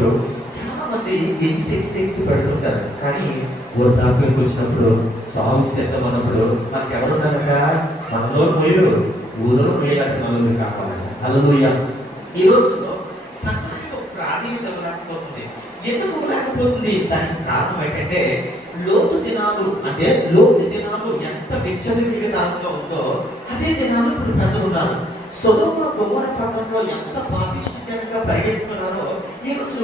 ఉన్నప్పుడు చాలా మంది ఎక్సి పెడుతుంటారు. కానీ వృద్ధాప్యంకి వచ్చినప్పుడు సాగు సిద్ధం అన్నప్పుడు మనకి ఎవరున్నారట? మనలో మొయ్యరు, ఊళ్ళో మొయ్యాలంటే నలుగురు కావాలంట. హల్లెలూయా. ఈ రోజుల్లో సహాయం ప్రాధాన్యత లేకపోతుంది. ఎందుకు లేకపోతుంది? దానికి కారణం ఏంటంటే లోతు దినాలు ఎంత విచ్చలవిడిగా దాంట్లో ఉందో అదే దినాలు ఇప్పుడు ప్రజలు ఉన్నారు. సొదొమ గొమొర్రా పట్టణంలో ఎంత పాపిష్టిజనంగా పరిగెత్తుతున్నారో ఈరోజు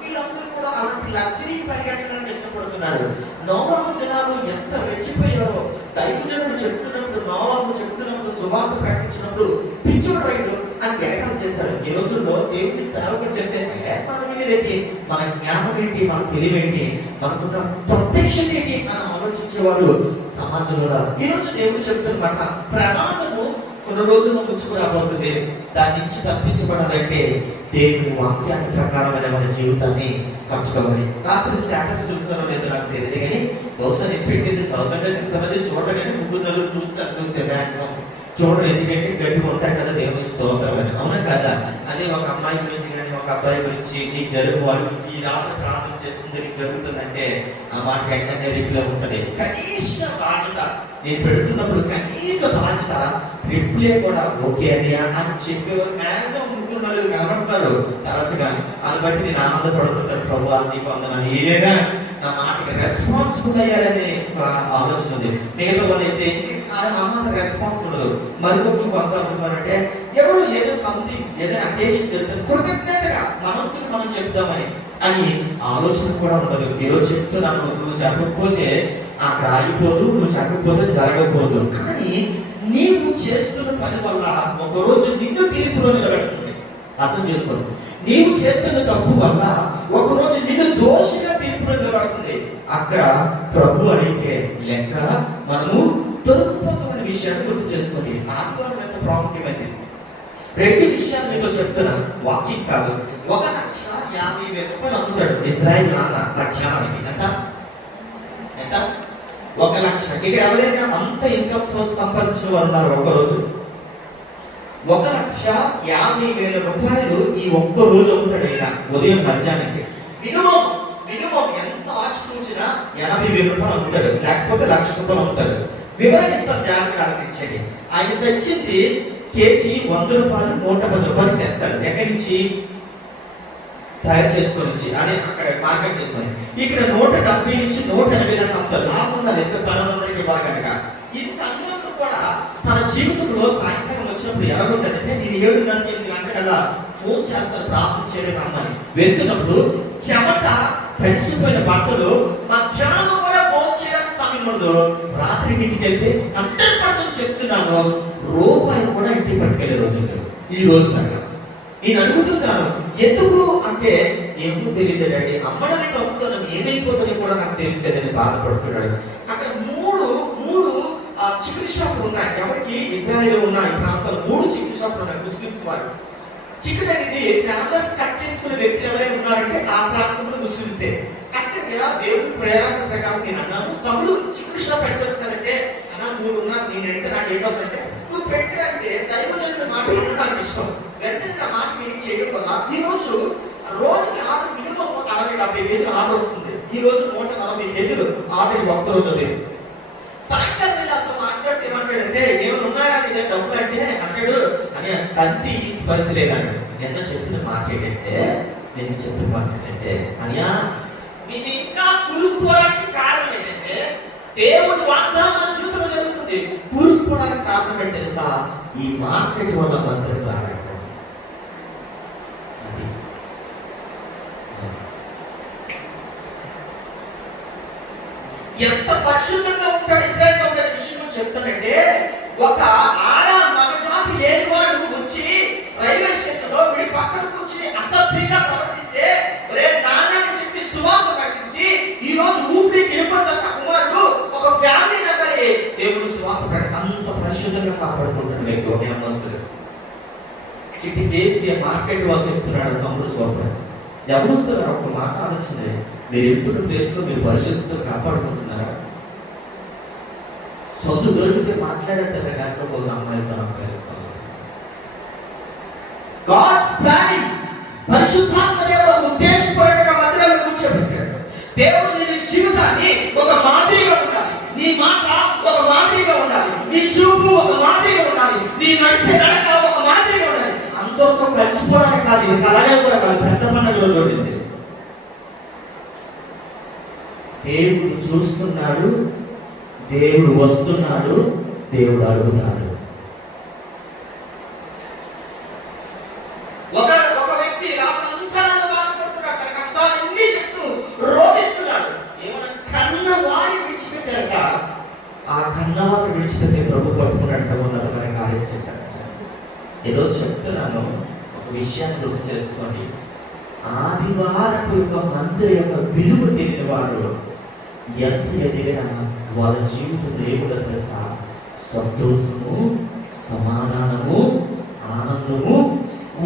వీళ్ళందరూ కూడా అలాంటి లగ్జరీ పరిగెత్తడానికి ఇష్టపడుతున్నారు. నోవాహు దినాలు ఎంత రెచ్చిపోయారో దైవజనుడు చెప్తున్నప్పుడు సువార్త ప్రకటించినప్పుడు పిచ్చోడు రైడు అని ఎగటం చేశారు. ఈ రోజుల్లో దేవుని సేవకుడు చెప్తే మనం ఏంటి, మన జ్ఞానం ఏంటి, మన తెలివేంటి, మనకున్న ప్రత్యక్షత ఏంటి అని ఆలోచించేవాడు సమాజంలో. ఈ రోజు దేవుడు చెప్తున్నమాట, ప్రమాణము కొన్ని రోజులు ముచ్చుకురాబోతుంది. దాని నుంచి తప్పించబడాలంటే దేవుని వాక్యాన్ని ప్రకారమైన మన జీవితాన్ని కట్టుకోవాలి. రాత్రి స్టేటస్ చూస్తారో లేదో నాకు తెలియదు, కానీ బహుశా నేను పెట్టింది సహజంగా ఎంతమంది చూడగానే 3-4 చూస్తే మ్యాక్సిమం చూడడం. ఎందుకంటే గట్టిగా ఉంటాయి కదా దేవుని స్తోత్రం అని. అవునా కదా? అదే ఒక అమ్మాయి గురించి కానీ ఒక అబ్బాయి గురించి నీకు జరుగువాడు ఈ రాత్రి ప్రార్థన చేస్తుంది నీకు జరుగుతుందంటే ఆ మాట వెంటనే రిప్లై ఉంటుంది. కనీస బాధ్యత నేను పెడుతున్నప్పుడు కనీస బాధ్యత రిప్లై కూడా ఓకే అని చెప్పేవారు మ్యాక్సిమం 3-4 కనబడతారు తరచుగా. అది బట్టి నేను ఆనందపడుతుంటాను, ప్రభువా నీకు వందనాలు, ఏదైనా నా మాటకి రెస్పాన్సిబుల్ అయ్యారనే ఆలోచన ఉంది. మిగతా వాళ్ళు అయితే ఆ మాట రెస్పాన్స్ ఉండదు. మరికొన్ని కొంత అనుకున్నారంటే ఎవరు ఏదో సంథింగ్ ఏదైనా అకేషన్ చెప్తారు, కృతజ్ఞతగా మనం చెప్తామని అని ఆలోచన కూడా ఉండదు. ఈరోజు చెప్తున్నాను, నువ్వు చెప్పకపోతే అక్కడ ఆగిపోదు, నువ్వు చెప్పకపోతే జరగకపోదు. కానీ నీవు చేస్తున్న పని వల్ల ఒకరోజు నిన్ను తీర్పులో నిలబెడుతుంది. అర్థం చేసుకోండి. నీవు చేస్తున్న తప్పు వల్ల ఒకరోజు నిన్ను దోషిగా తీర్పులో నిలబడుతుంది. అక్కడ ప్రభు అడిగితే లెక్క మనము దొరికిపోతున్న విషయాన్ని గుర్తు చేసుకోండి. ఆదివారం ఎంత ప్రాముఖ్యమైంది. 2 విషయాలు మీతో చెప్తున్నాను, వాకింగ్ కాదు. 1,50,000 అమ్ముతాడు ఇజ్రాయిల్ నాన్న లక్ష్యానికి. ఎంత 1,00,000. ఇక్కడ ఎవరైనా అంత ఇన్కమ్ సోర్స్ సంపాదించిన వారు ఉన్నారు? ఒకరోజు 1,50,000 ఈ ఒక్క రోజు అమ్ముతాడు. ఇలా ఉదయం మధ్యాహ్నానికి మినిమం ఎంత ఆచి కూర్చున్నా 80,000 అమ్ముతాడు, లేకపోతే ₹1,00,000 అమ్ముతాడు. వివరణ ఇస్తారు, జాగ్రత్తగా ఆలోచించండి. ఆయన తెచ్చింది కేజీ ₹100, ₹110 తెస్తాడు. ఎక్కడి నుంచి? తయారు చేసుకొని వచ్చి అని అక్కడ మార్కెట్ చేసుకొని. ఇక్కడ 170 నుంచి 180 దాకా అమ్ముతారు. లాభం ఉండాలి, ఎంత పనులందరికీ ఇవ్వాలి కనుక. ఇంత అన్నందుకు కూడా తన జీవితంలో సాయంకాలం వచ్చినప్పుడు ఎలా ఉంటుందంటే, నేను 7:30-8 గంటలకల్లా ఫోన్ చేస్తాను ప్రార్థన చేయడం అమ్మని. వెళ్తున్నప్పుడు చెమట తడిసిపోయిన బట్టలు, మధ్యాహ్నం కూడా ఫోన్ చేయడానికి సమయం ఉండదు. రాత్రి ఇంటికి వెళ్తే 100% చెప్తున్నాను, రూపాయి కూడా ఇంటికి పట్టుకెళ్ళే రోజు ఈ రోజు కనుక. నేను అడుగుతున్నాను ఎందుకు అంటే, ఏమో తెలియదు డాడీ, అమ్మడమే అమ్ముతున్నాను, ఏమైపోతుందో కూడా నాకు తెలియలేదని బాధపడుతున్నాడు. అక్కడ మూడు చికెన్ షాపులు ఉన్నాయి. ఎవరికి? ఇజ్రాయెల్ ఉన్నాయి ప్రాంతాలు 3 చికెన్ షాపులు ఉన్నాయి ముస్లిమ్స్ వారు. చికెన్ అనేది ఫేమస్ కట్ చేసుకునే వ్యక్తి ఎవరైనా ఉన్నారంటే ఆ ప్రాంతంలో ముస్లిమ్సే. అక్కడ దేవుడి ప్రేరణ ప్రకారం నేను అన్నాను, తమ్ముడు చికెన్ షాప్ పెట్టవచ్చు కదంటే, అన్నా 3 ఉన్నా నేనంటే నాకు ఏమవుతుందంటే, నువ్వు పెట్టాలంటే దైవజనుడి మాట నాకు ఇష్టం. వెంటనే నా మాట మీరు చేయడం వల్ల ఈ రోజుకి ఆర్డర్ మినిమం 60-70 కేజీలు ఆర్డర్ వస్తుంది. ఈ రోజు 140 కేజీలు ఆర్డర్ ఒక్క రోజు లేదు. సాయంకాలం వెళ్ళి అంత మాట్లాడితే ఏమంటాడంటే, ఏమైనా ఉన్నాయా నీ దగ్గర డబ్బులు అంటే అంటాడు అని తంతి స్పర్శ లేదండి. నేను చెప్పిన మాట ఏంటంటే అనియా నేను ఇంకా కూరుకుపోవడానికి కారణం ఏంటంటే, దేవుడి వాగ్దానం మన జీవితంలో జరుగుతుంది. కూరుకుపోవడానికి కారణం ఏంటి తెలుసా? ఈ మార్కెట్ వల్ల మంత్రం రాలేదు. ఎంత పరిశుద్ధంగా ఉంటాడు ఇశ్రాయేలు అనే విషయం చెప్తానంటే, ఒక ఆడ మగజాతి లేనివాడు వచ్చి రైల్వే స్టేషన్ లో వీడి పక్కన కూర్చుని అసభ్యంగా ప్రవర్తిస్తే, ఒరే నాన్న అని చెప్పి సువార్త ప్రకటించి ఈ రోజు ఊపిరికి వెళ్ళిపోతున్న కుమారుడు ఒక ఫ్యామిలీ మెంబర్ దేవుడు సువార్త ప్రకటి అంత పరిశుద్ధంగా కాపాడుకుంటాడు వ్యక్తి. ఒక అమ్మస్తుడు చిట్టి చేసి మార్కెట్ వాళ్ళు చెప్తున్నాడు, తమ్ముడు సోపడు ఎవరు వస్తున్నారు? ఒక మాట ఆలోచన, మీరు వెళ్తున్న ప్లేస్ లో మీరు పరిశుద్ధంగా కాపాడుకుంటున్నారా? సొంత దొరికితే మాట్లాడతారు దాంట్లో కొంత అమ్మాయితో అమ్మాయి. గాడ్స్ ప్లానింగ్, పరిశుద్ధాత్మ దేవుడు ఉద్దేశపూర్వకంగా అలాగే కూడా వాళ్ళు పెద్ద పండుగలో చూడండి, దేవుడు చూస్తున్నాడు, దేవుడు వస్తున్నాడు, దేవుడు అడుగుతాడు. ఒక వ్యక్తి రాత్రంతా బాధపడుతున్నాడు, తన కష్టాలన్నీ చెప్తూ రోధిస్తున్నాడు. ఏమన్నా కన్నవారి విడిచిపెట్టాక ఆ కన్నవారు విడిచిపెట్టే ప్రభు పట్టుకున్నట్టు ఉన్నతమైన కార్యం చేశాడట. ఏదో చెప్తున్నాను, ఒక విషయాన్ని గుర్తు చేసుకోండి. ఆదివారపు యొక్క మందిర యొక్క విలువ తెలియని వాడు ఎంత ఎదిగినా వాళ్ళ జీవితంలో ఏమిటో తెలుసా? సంతోషము, సమాధానము, ఆనందము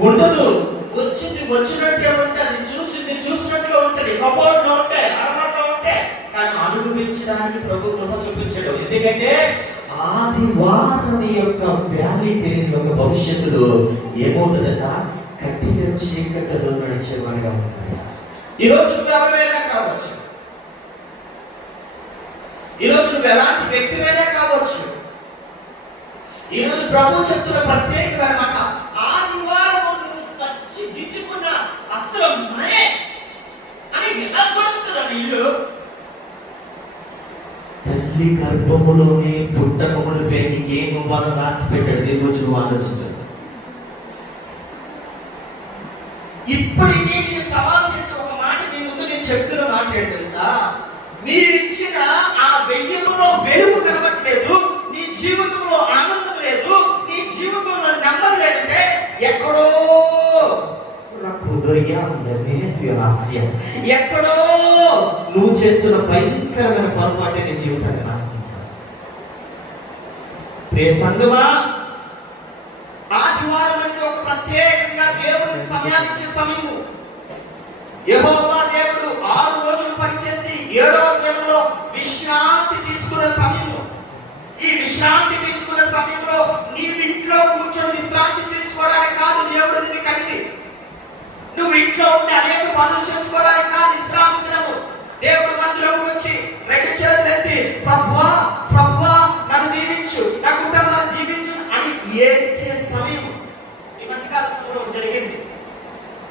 ఉండదు. వచ్చింది వచ్చినట్టే ఉంటుంది, చూసింది చూసినట్టుగా ఉంటుంది, కబోర్డ్లో ఉంటే, అరమట్లో ఉంటే, కానీ అనుభవించడానికి ప్రభు కృప చూపించడం. ఎందుకంటే ఆదివారం యొక్క వ్యాలీ తెలియని యొక్క భవిష్యత్తులో ఏమవుతుందా? కట్టిగా చీకట్లో నడిచేవాడిగా ఉంటాడు. ఈరోజు నువ్వు ఎవరైనా కావచ్చు, ఈరోజు నువ్వు ఎలాంటి వ్యక్తివైనా కావచ్చు. ఈరోజు ప్రభు చెప్తున్న ప్రత్యేకమైన మాట, ఆదివారం నువ్వు సచ్చి దిచ్చుకున్న అసలు మరే అని ఎలా పడుతుందా? ఇల్లు తల్లి గర్భములోనే పుట్టకమును పెళ్లికి ఏమవ్వాలో రాసి పెట్టాడు దేవుడు. నువ్వు ఆలోచించదు. ఇప్పటికీ నేను సవాల్ చేసి ఒక మాట మీ ముందు నేను చెప్తున్న మాట ఏంటి తెలుసా? మీరిచ్చిన ఆ వెయ్యంలో వెలుగు కనబట్టలేదు, నీ జీవితంలో ఆనందం లేదు, నీ జీవితంలో నెమ్మది లేదంటే ఎక్కడో ఎక్కడో నువ్వు చేస్తున్న భయంకరమైన పొరపాటే నీ జీవితాన్ని నాశనం చేస్తావు. ప్రియ సంగమా, ఆదివారం అనేది ఒక ప్రత్యేకంగా దేవుని సమయానికి సమయము. యెహోవా దేవుడు 6 రోజులు పనిచేసి 7వ దినంలో విశ్రాంతి తీసుకున్న సమయము. ఈ విశ్రాంతి తీసుకున్న సమయంలో నీవు ఇంట్లో కూర్చొని విశ్రాంతి చేసుకోవడానికి కాదు దేవుడు నిన్ను కనిది. నువ్వు ఇంట్లో ఉండి అనేక పనులు చేసుకోవడానికి కాదు విశ్రాంతి దినము. దేవుడు మందిరంలోకి వచ్చి 2 చేతులు ఎత్తి ప్రభువా ప్రభువా నన్ను దీవించు, నా కుటుంబాన్ని దీవించు అని ఏడ్చే సమయం ఈ మధ్యకాల సమయంలో జరిగింది.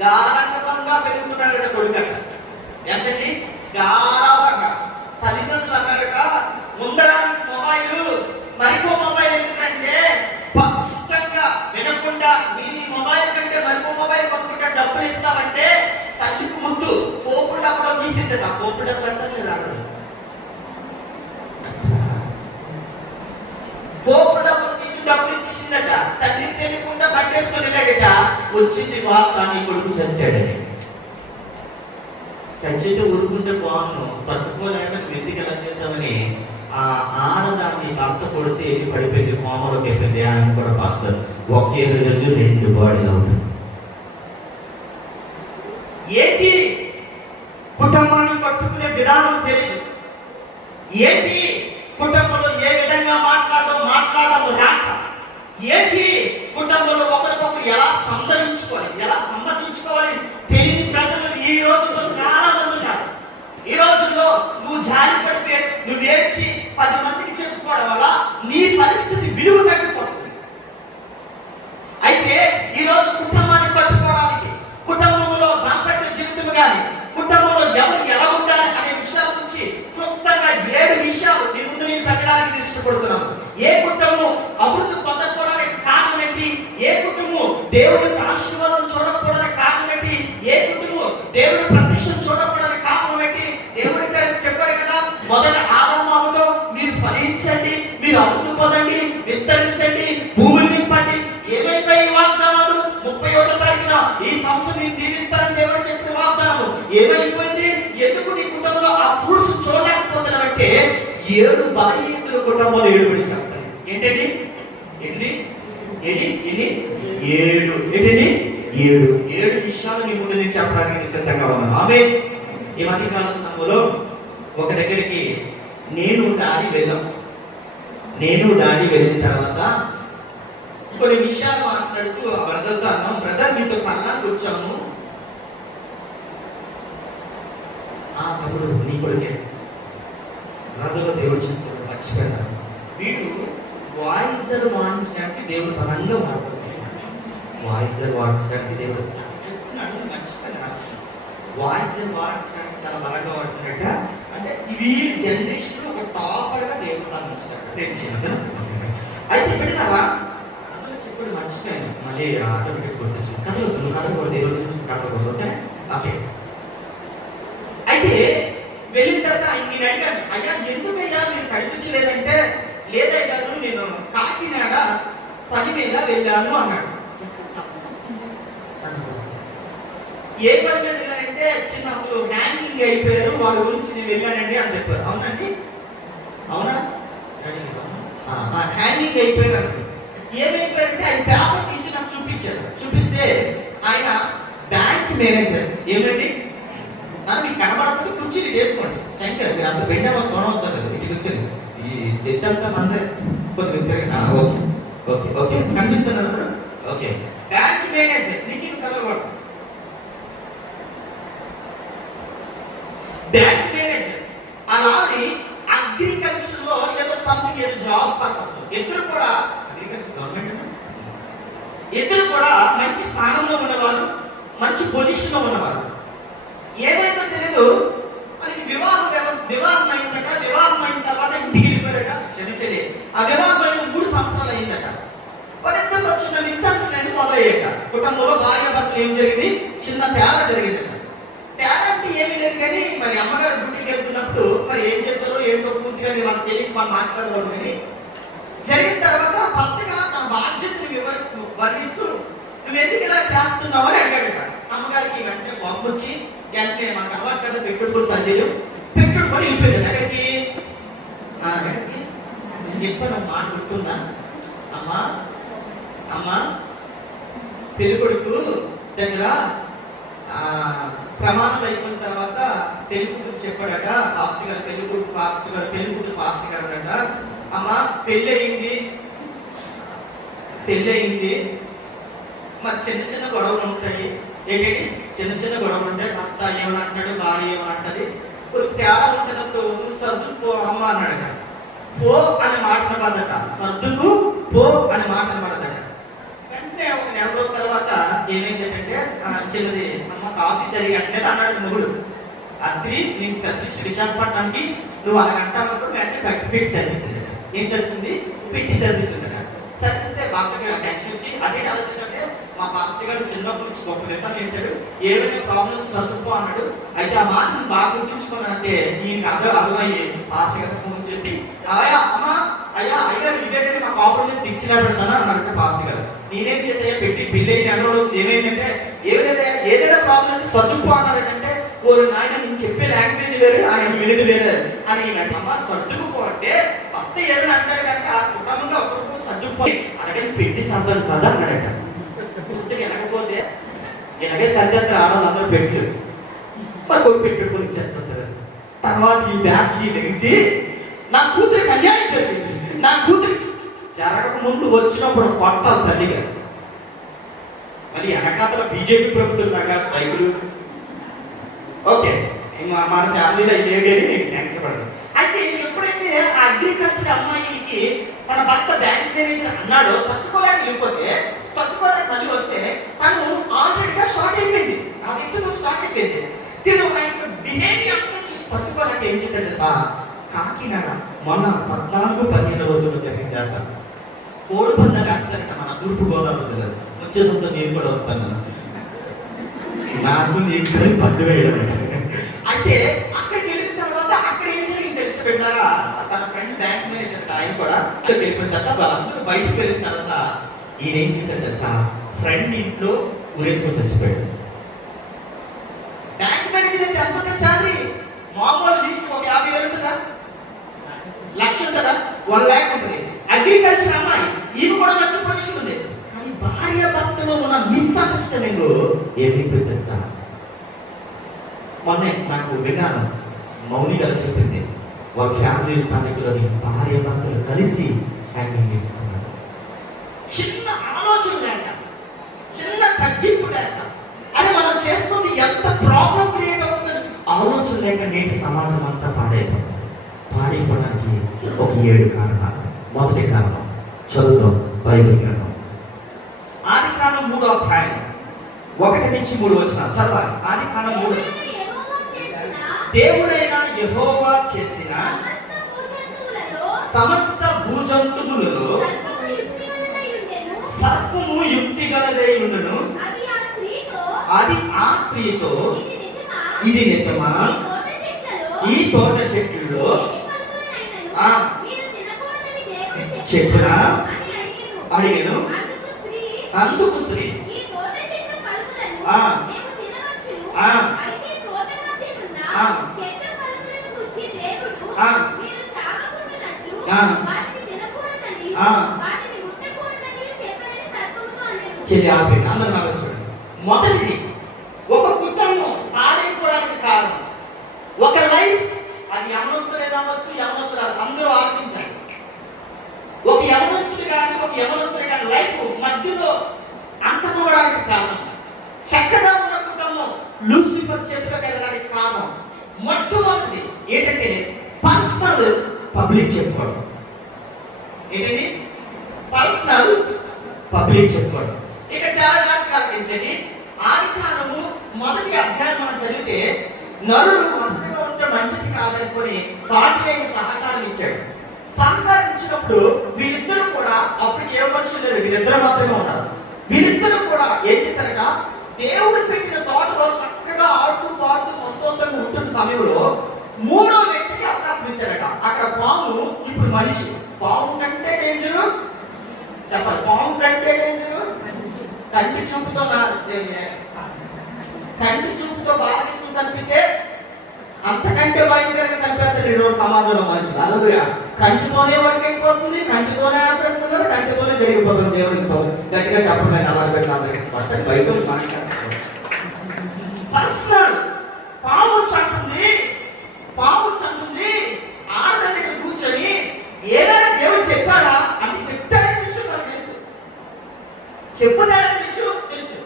గారంగా పెరుగుతున్నాడు కొడుకట. ఎంతండి? గారాభంగా. తల్లిదండ్రులు అన్నారట, ముందర మొబైల్ మరికో మొబైల్ ఎందుకంటే స్పష్టంగా వినకుండా నీ మొబైల్ కంటే మరికో మొబైల్ కొనుక్కుంటే డబ్బులు ఇస్తామంటే తల్లికి ముందు పోపుడు డబ్బులో తీసిందట. పోపుడు డబ్బులు అంటారు లేదా? పోపుడు డబ్బులు తీసి డబ్బులు ఇచ్చేసిందట. తల్లికి తెలియకుండా పట్టేసుకొని వెళ్ళాడట. వచ్చింది వార్త, నీ కొడుకు చచ్చాడని. చచ్చితే ఊరుకుంటే బాగున్నావు, తట్టుకోలేక నువ్వు ఎందుకు ఎలా చేసావని ఆ ఆడదాన్ని భర్త కొడితే పడిపోయింది, కోమలోకి అయిపోయింది. ఆయన కూడా పాస్టర్ ఒకే రోజు 2 బాడీలు అవుతుంది. ఏంటి కుటుంబాన్ని కట్టుకునే విధానం తెలియదు. ఏంటి కుటుంబంలో ఏ విధంగా మాట్లాడడం రాక. ఏంటి కుటుంబంలో ఒకరికొకరు ఎలా సంబంధించుకోవాలి తెలియని ప్రజలు ఈ రోజుల్లో చాలా మంది ఉన్నారు. ఈ రోజుల్లో నువ్వు జాలి పడితే, నువ్వు ఏడ్చి 10 మందికి చెప్పుకోవడం వల్ల నీ పరిస్థితి విలువ తగ్గిపోతుంది. అయితే ఈ రోజు కుటుంబాన్ని కట్టుకోవడానికి, కుటుంబంలో దాంపత్య జీవితం కానీ, కుటుంబంలో ఎవరు ఎలా ఉండాలి అనే విషయాల నుంచి క్లుప్తంగా 7 విషయాలు నీ ముందు నేను పెట్టడానికి ఇష్టపడుతున్నాను. ఏ కుటుంబం అభివృద్ధి పొందకపోవడానికి కారణం ఏంటి? ఏ కుటుంబం దేవుడికి ఆశీర్వాదం చూడకపోవడానికి కారణం ఏంటి? ఏ కుటుంబం దేవుడి ప్రత్యక్షం చూడకపోవడానికి కారణం ఏంటి? దేవుడి చెప్పాడు కదా, మొదట ఆదాముతో మీరు ఫలించండి, మీరు అభివృద్ధి పొందండి, విస్తరించండి, భూమిని నింపండి. ఏమైపోయి వాగ్దానాలు? 31వ తారీఖున ఈ సంవత్సరం నేను దీవిస్తానని దేవుడు చెప్పిన వాగ్దానం ఏమైపోయింది? ఎందుకు నీ కుటుంబంలో ఆ ఫ్రూట్స్ చూడలేకపోతున్నావంటే 7 బలహీనతలు కుటుంబంలో ఏడుబడి చేస్తాయి. ఏంటండి? ఏడు విషయాలు నీ ముందు నేను చెప్పడానికి సిద్ధంగా ఉన్నాను. ఆమేన్. ఈ మధ్యకాల సమయంలో ఒక దగ్గరికి నేను డాడీ వెళ్ళిన తర్వాత కొన్ని విషయాలు మాట్లాడుతూ ఆ బ్రదర్తో అన్నాం, బ్రదర్ మీతో పల్లానికి వచ్చాము. తమ్ముడు నీ కొడుకే బ్రదర్లో దేవుడు చెప్తాడు, మర్చిపోయాను. వీడు వాయిజర్ వాయించడానికి దేవుడు బలంగా వాడుతుంది. వాయిజర్ వాయించడానికి దేవుడు చెప్తున్నాడు. మర్చిపోయిన హర్షం వాయిస్ వాడించడానికి చాలా బలంగా వాడుతున్నట్ట. అంటే ఈ జనరేషన్ ఒక టాపర్గా దేవుడు ఉంచుతాడు. అయితే పెట్టినావా అందులో చెప్పుడు మర్చిపోయాను, మళ్ళీ ఆటోమేటిక్ గుర్తొచ్చింది. కథలు కథకూడదు, ఈ రోజు నుంచి కథకూడదు. Okay okay. అయితే వెళ్ళిన తర్వాత నేను అడిగాను, అయ్యా ఎందుకయ్యా మీరు కనిపించలేదంటే, లేదయ్యా నేను కాకినాడ పని మీద వెళ్ళాను అన్నాడు. ఏ పని మీద వెళ్ళారంటే, చిన్నప్పుడు హ్యాంగింగ్ అయిపోయారు, వాళ్ళ గురించి నేను వెళ్ళానండి అని చెప్పారు. అవునండి, అవునా? హ్యాంగింగ్ అయిపోయారు అనుకో. ఏమైపోయారంటే ఆయన పేపర్ తీసి నాకు చూపించారు. చూపిస్తే ఆయన బ్యాంక్ మేనేజర్. ఏమండి నాకు మీకు కనబడకపోతే కుర్చీలు వేసుకోండి. శంకర్ మీరు అంత బెండవ సోనవసరం లేదు, ఇంటికి వచ్చింది ఈ సెచ్ అంతా మందే కొద్దిగా తిరిగి. ఓకే ఓకే ఓకే కనిపిస్తున్నారు కూడా. ఓకే బ్యాంక్ మేనేజర్ నీకు ఇది కదలబడతాం. బ్యాంక్ మేనేజర్ అలాంటి అగ్రికల్చర్ లో ఏదో సంథింగ్ ఏదో జాబ్ పర్పస్. ఇద్దరు కూడా అగ్రికల్చర్ గవర్నమెంట్, ఇద్దరు కూడా మంచి స్థానంలో ఉన్నవారు, మంచి పొజిషన్ లో ఉన్నవారు. ఏమైందో తెలియదు, వాళ్ళకి వివాహం అయిందట. వివాహం అయిన తర్వాత ఇంటికి వెళ్ళిపోయారట. క్షమించండి, ఆ వివాహం అయిన 3 సంవత్సరాలు అయిందట. వాళ్ళిద్దరికి వచ్చిన మిస్అండర్స్టాండింగ్ మొదలయ్యాట. కుటుంబంలో భార్య భర్తలు ఏం జరిగింది, చిన్న తేడా జరిగిందట. తేడా అంటే ఏమీ లేదు కానీ, మరి అమ్మగారు డ్యూటీకి వెళ్తున్నప్పుడు మరి ఏం చేస్తారో ఏంటో పూర్తిగా వాళ్ళకి తెలియక మనం మాట్లాడకూడదు. కానీ జరిగిన తర్వాత భర్తగా తన బాధ్యతను వర్ణిస్తూ నువ్వు ఎందుకు ఇలా చేస్తున్నావు అని అడిగాడట. అమ్మగారికి వెంటనే కోపం వచ్చి వెంటనే మాకు అలవాటు కదా పెట్టుడు కూడా సందేహం పెట్టుడు కూడా వెళ్ళిపోయింది. ఎక్కడికి నేను చెప్పాను మాట గుర్తున్నా. అమ్మా పెళ్లి కొడుకు దగ్గర ప్రమాణం అయిపోయిన తర్వాత పెళ్లి కూతురు చెప్పాడట పాస్టర్ గారు, పెళ్లి కొడుకు పాస్టర్ గారు, పెళ్లి కూతురు పాస్టర్ గారు అట, అమ్మా పెళ్ళి అయింది మరి చిన్న చిన్న గొడవలు ఉంటాయి. ఏంటంటే చిన్న చిన్న గొడవలు ఉంటాయి. భర్త ఏమని అంటాడు, భార్య ఏమని అంటది, కొద్దిగా తేడా ఉంటున్నప్పుడు నువ్వు సర్దుకు అమ్మ అన్నాడట. పో అని మాట పడదట, సర్దుకు పో అని మాట పడదట. వెంటనే ఒక నెల రోజుల తర్వాత ఏమైందంటే చిన్నది, అమ్మ కాఫీ సరిగా అంటే అన్నాడు మొగుడు. అద్రి నేను స్పెషలిస్ట్ విశాఖపట్నానికి నువ్వు అరగంట వెంటనే పెట్టి సర్వీస్ ఉందట. ఏం సర్వీస్ ఉంది, పెట్టి సర్వీస్ ఉందట. సరిగ్గా భర్తకి టెన్షన్ వచ్చి అదే ఆలోచించంటే, మా పాస్టర్ గారు చిన్నప్పటి నుంచి గొప్ప నిర్ణయం చేశాడు, ఏమైనా ప్రాబ్లమ్స్ సర్దుకో అన్నాడు. అయితే ఆ మాట నేను బాగా గుర్తుంచుకున్నానంటే ఈయనకి అర్థమయ్యి పాస్టర్ గారు ఫోన్ చేసి, అయ్యా ఇదేంటంటే మా కాంప్రమైజ్ ఇచ్చినా పెడతాను అన్నాడు పాస్టర్ గారు. నేనేం చేసా పెట్టి పెళ్ళి అన్నోడు ఏమైందంటే, ఏదైనా ప్రాబ్లం అంటే సర్దుకో అన్నారంటే, ఓరు నాయన నేను చెప్పే లాంగ్వేజ్ వేరే, ఆయన వినేది వేరే అని అమ్మ సర్దుకుపో అంటే భర్త ఏదైనా అంటాడు కనుక కుటుంబంలో ఒకరికొకరు సర్దుకుపోయి అలాగే పెట్టి సంతానం కాదు అన్నాడట. పూర్తిగా ఎనకపోతే ఇలాగే సర్దేస్తారు ఆడవాళ్ళందరూ పెట్లు మరి కొడుకు పెట్టుకుని ఇచ్చేస్తారు. తర్వాత ఈ బ్యాచ్ లెగిసి నా కూతురికి అన్యాయం జరిగింది, నా కూతురికి జరగక ముందు వచ్చినప్పుడు కొట్టాలి తల్లిగా. మళ్ళీ వెనకాతల బీజేపీ ప్రభుత్వం సైకిల్ ఓకే మన ఫ్యామిలీలో లేదని నెక్సపడదు. అయితే ఎప్పుడైతే అగ్రికల్చర్ అమ్మాయికి తన భర్త బ్యాంక్ మేనేజర్ అన్నాడో తట్టుకోలేక మళ్ళీ వస్తే తను ఆల్రెడీగా స్టార్ట్ అయిపోయింది, ఆ వ్యక్తితో స్టార్ట్ అయిపోయింది. తిను ఆయన బిహేవియర్ అంతా చూసి తట్టుకోలేక ఏం చేశాడు సార్, కాకినాడ మొన్న 14-15 రోజులు జరిగించాట. కోడి పందాలు వేస్తారట మన తూర్పుగోదావరి జిల్లా. వచ్చే సంవత్సరం నేను కూడా వస్తాను, నాకు నీకు పట్టు వేయడం. అయితే అక్కడికి వెళ్ళిన తర్వాత అక్కడ ఏం జరిగింది తెలిసి పెట్టారా, తన ఫ్రెండ్ బ్యాంక్ మేనేజర్ ఆయన కూడా అక్కడికి వెళ్ళిపోయిన తర్వాత వాళ్ళందరూ బయటకు వెళ్ళిన తర్వాత ఈయన ఏం చేశాడు సార్, ఫ్రెండ్ ఇంట్లో ఊరేసుకొని చచ్చిపోయాడు. బ్యాంక్ మేనేజర్ అయితే ఎంత ఉంటుంది శాలరీ, మామూలు తీసుకు 50,000 ఉంటుందా, 1,00,000 ఉంటుందా, 1 lakh ఉంటుంది. అగ్రికల్చర్ అమ్మాయి ఈమె కూడా మంచి పొజిషన్ ఉంది. కానీ భార్య భర్తలో ఉన్న మిస్అండర్స్టాండింగ్ ఏమైపోయింది సార్. మొన్నే నాకు విన్నాను, మౌని గారు చెప్పింది వాళ్ళ ఫ్యామిలీ తాలూకులోని భార్య భర్తలు కలిసి హ్యాండింగ్ చేసుకున్నారు. చిన్న ఆలోచన లేక, చిన్న తగ్గింపు లేక, అది మనం చేస్తుంది ఎంత ప్రాబ్లం క్రియేట్ అవుతుంది ఆలోచన లేక నేటి సమాజం అంతా పాడైపోవడానికి ఒక 7 కారణాలు. మొదటి కారణం చదువుదాం బైబిల్ గ్రంథం. ఆదికాండం 3వ అధ్యాయం 1-3 చదవాలి. ఆదికాండం 3. దేవుడైన యెహోవా చేసిన సమస్త భూజంతువులలో సర్పము యుక్తిగలదై ఉండును. అది ఆ స్త్రీతో, ఇది నిజమా? ఈ తోట చెట్టులో చెప్పునా అడిగాను. అందుకు స్త్రీ చెల్లి ఆపండి, అందరూ నాకు వచ్చాడు. మొదటిది, ఒక కుటుంబం పాడైపోవడానికి కారణం ఒక లైఫ్. అది యవనస్తులే రావచ్చు, యవనస్తులు అందరూ ఆలోచించాలి. ఒక యవనస్తుడు కానీ ఒక యవనస్తుడు కానీ లైఫ్ మధ్యలో అంతమవడానికి కారణం, చక్కగా ఉన్న కుటుంబం లూసిఫర్ చేతిలోకి వెళ్ళడానికి కారణం మొట్టమొదటిది ఏంటంటే పర్సనల్ పబ్లిక్ చెప్పుకోవడం. ఏంటండి? పర్సనల్ పబ్లిక్ చెప్పుకోవడం. ఇక చాలా జాగ్రత్తగా ఆలోచించండి. ఆదికాండము 1వ అధ్యాయం మనం చదివితే నరుడు ఒంటరిగా ఉంటే మంచిది కాదనుకొని సాటి అయిన సహకారం ఇచ్చాడు. సహకారం ఇచ్చినప్పుడు వీళ్ళిద్దరూ కూడా, అప్పటికి ఏ మనుషులు లేరు, వీళ్ళిద్దరూ మాత్రమే ఉన్నారు. వీళ్ళిద్దరూ కూడా ఏం చేశారట, దేవుడు పెట్టిన తోటలో చక్కగా ఆడుతూ పాడుతూ సంతోషంగా ఉంటున్న సమయంలో 3వ వ్యక్తికి అవకాశం ఇచ్చారట. అక్కడ పాము ఇప్పుడు మనిషి. పాము కంటే డేంజరు చెప్పాలి. పాము కంటే డేంజరు కంటి చూపుతో బాలకృష్ణ చంపితే అంతకంటే భయంకరంగా చంపేస్తారు ఈరోజు సమాజంలో మనుషులు. అలాగే కంటితోనే వర్క్ అయిపోతుంది, కంటితోనే ఆపేస్తున్నారు, కంటితోనే జరిగిపోతుంది. దేవుడు ఇస్తుంది గట్టిగా చెప్పండి. అలాగే పెట్టిన బయట పర్సనల్ పాము చంపుంది ఆడ దగ్గర కూర్చొని ఏదైనా దేవుడు చెప్పాడా అంటే చెప్తాడనే విషయం నాకు తెలుసు, చెప్పుదాడనే విషయం తెలుసు.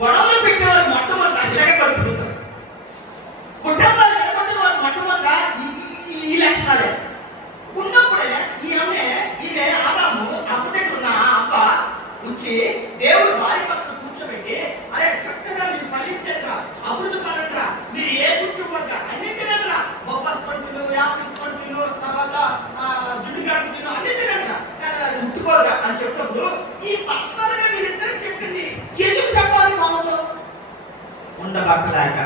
గొడవలు పెట్టేవారు మొట్టమొదట ఇలాగే కలుపుతుంటారు. కుటుంబాలు ఎడగొట్టిన వారు మొట్టమొదట ఈ లక్షణాలే ఉన్నప్పుడే ఈమె ఆదాము అప్పుడు దగ్గర ఉన్న అబ్బ వచ్చి దేవుడు భార్య పక్కన కూర్చోబెట్టి, అరే చక్కగా మీరు ఫలించండిరా, అభివృద్ధి పడండిరా, మీరు ఏ గుర్తుపోతా అన్ని తినండిరా, బొబ్బాస్ పండులు, యాపిల్స్ పండులు, తర్వాత జుడిగాడు తిను అన్ని తినండిరా, ముట్టుకోరురా అని చెప్పినప్పుడు ఈ పర్సనల్ గా మీరిద్దరికి చెప్పింది. ఎందుకు చెప్పాలి? మామూలు ఉండబట్టలేక,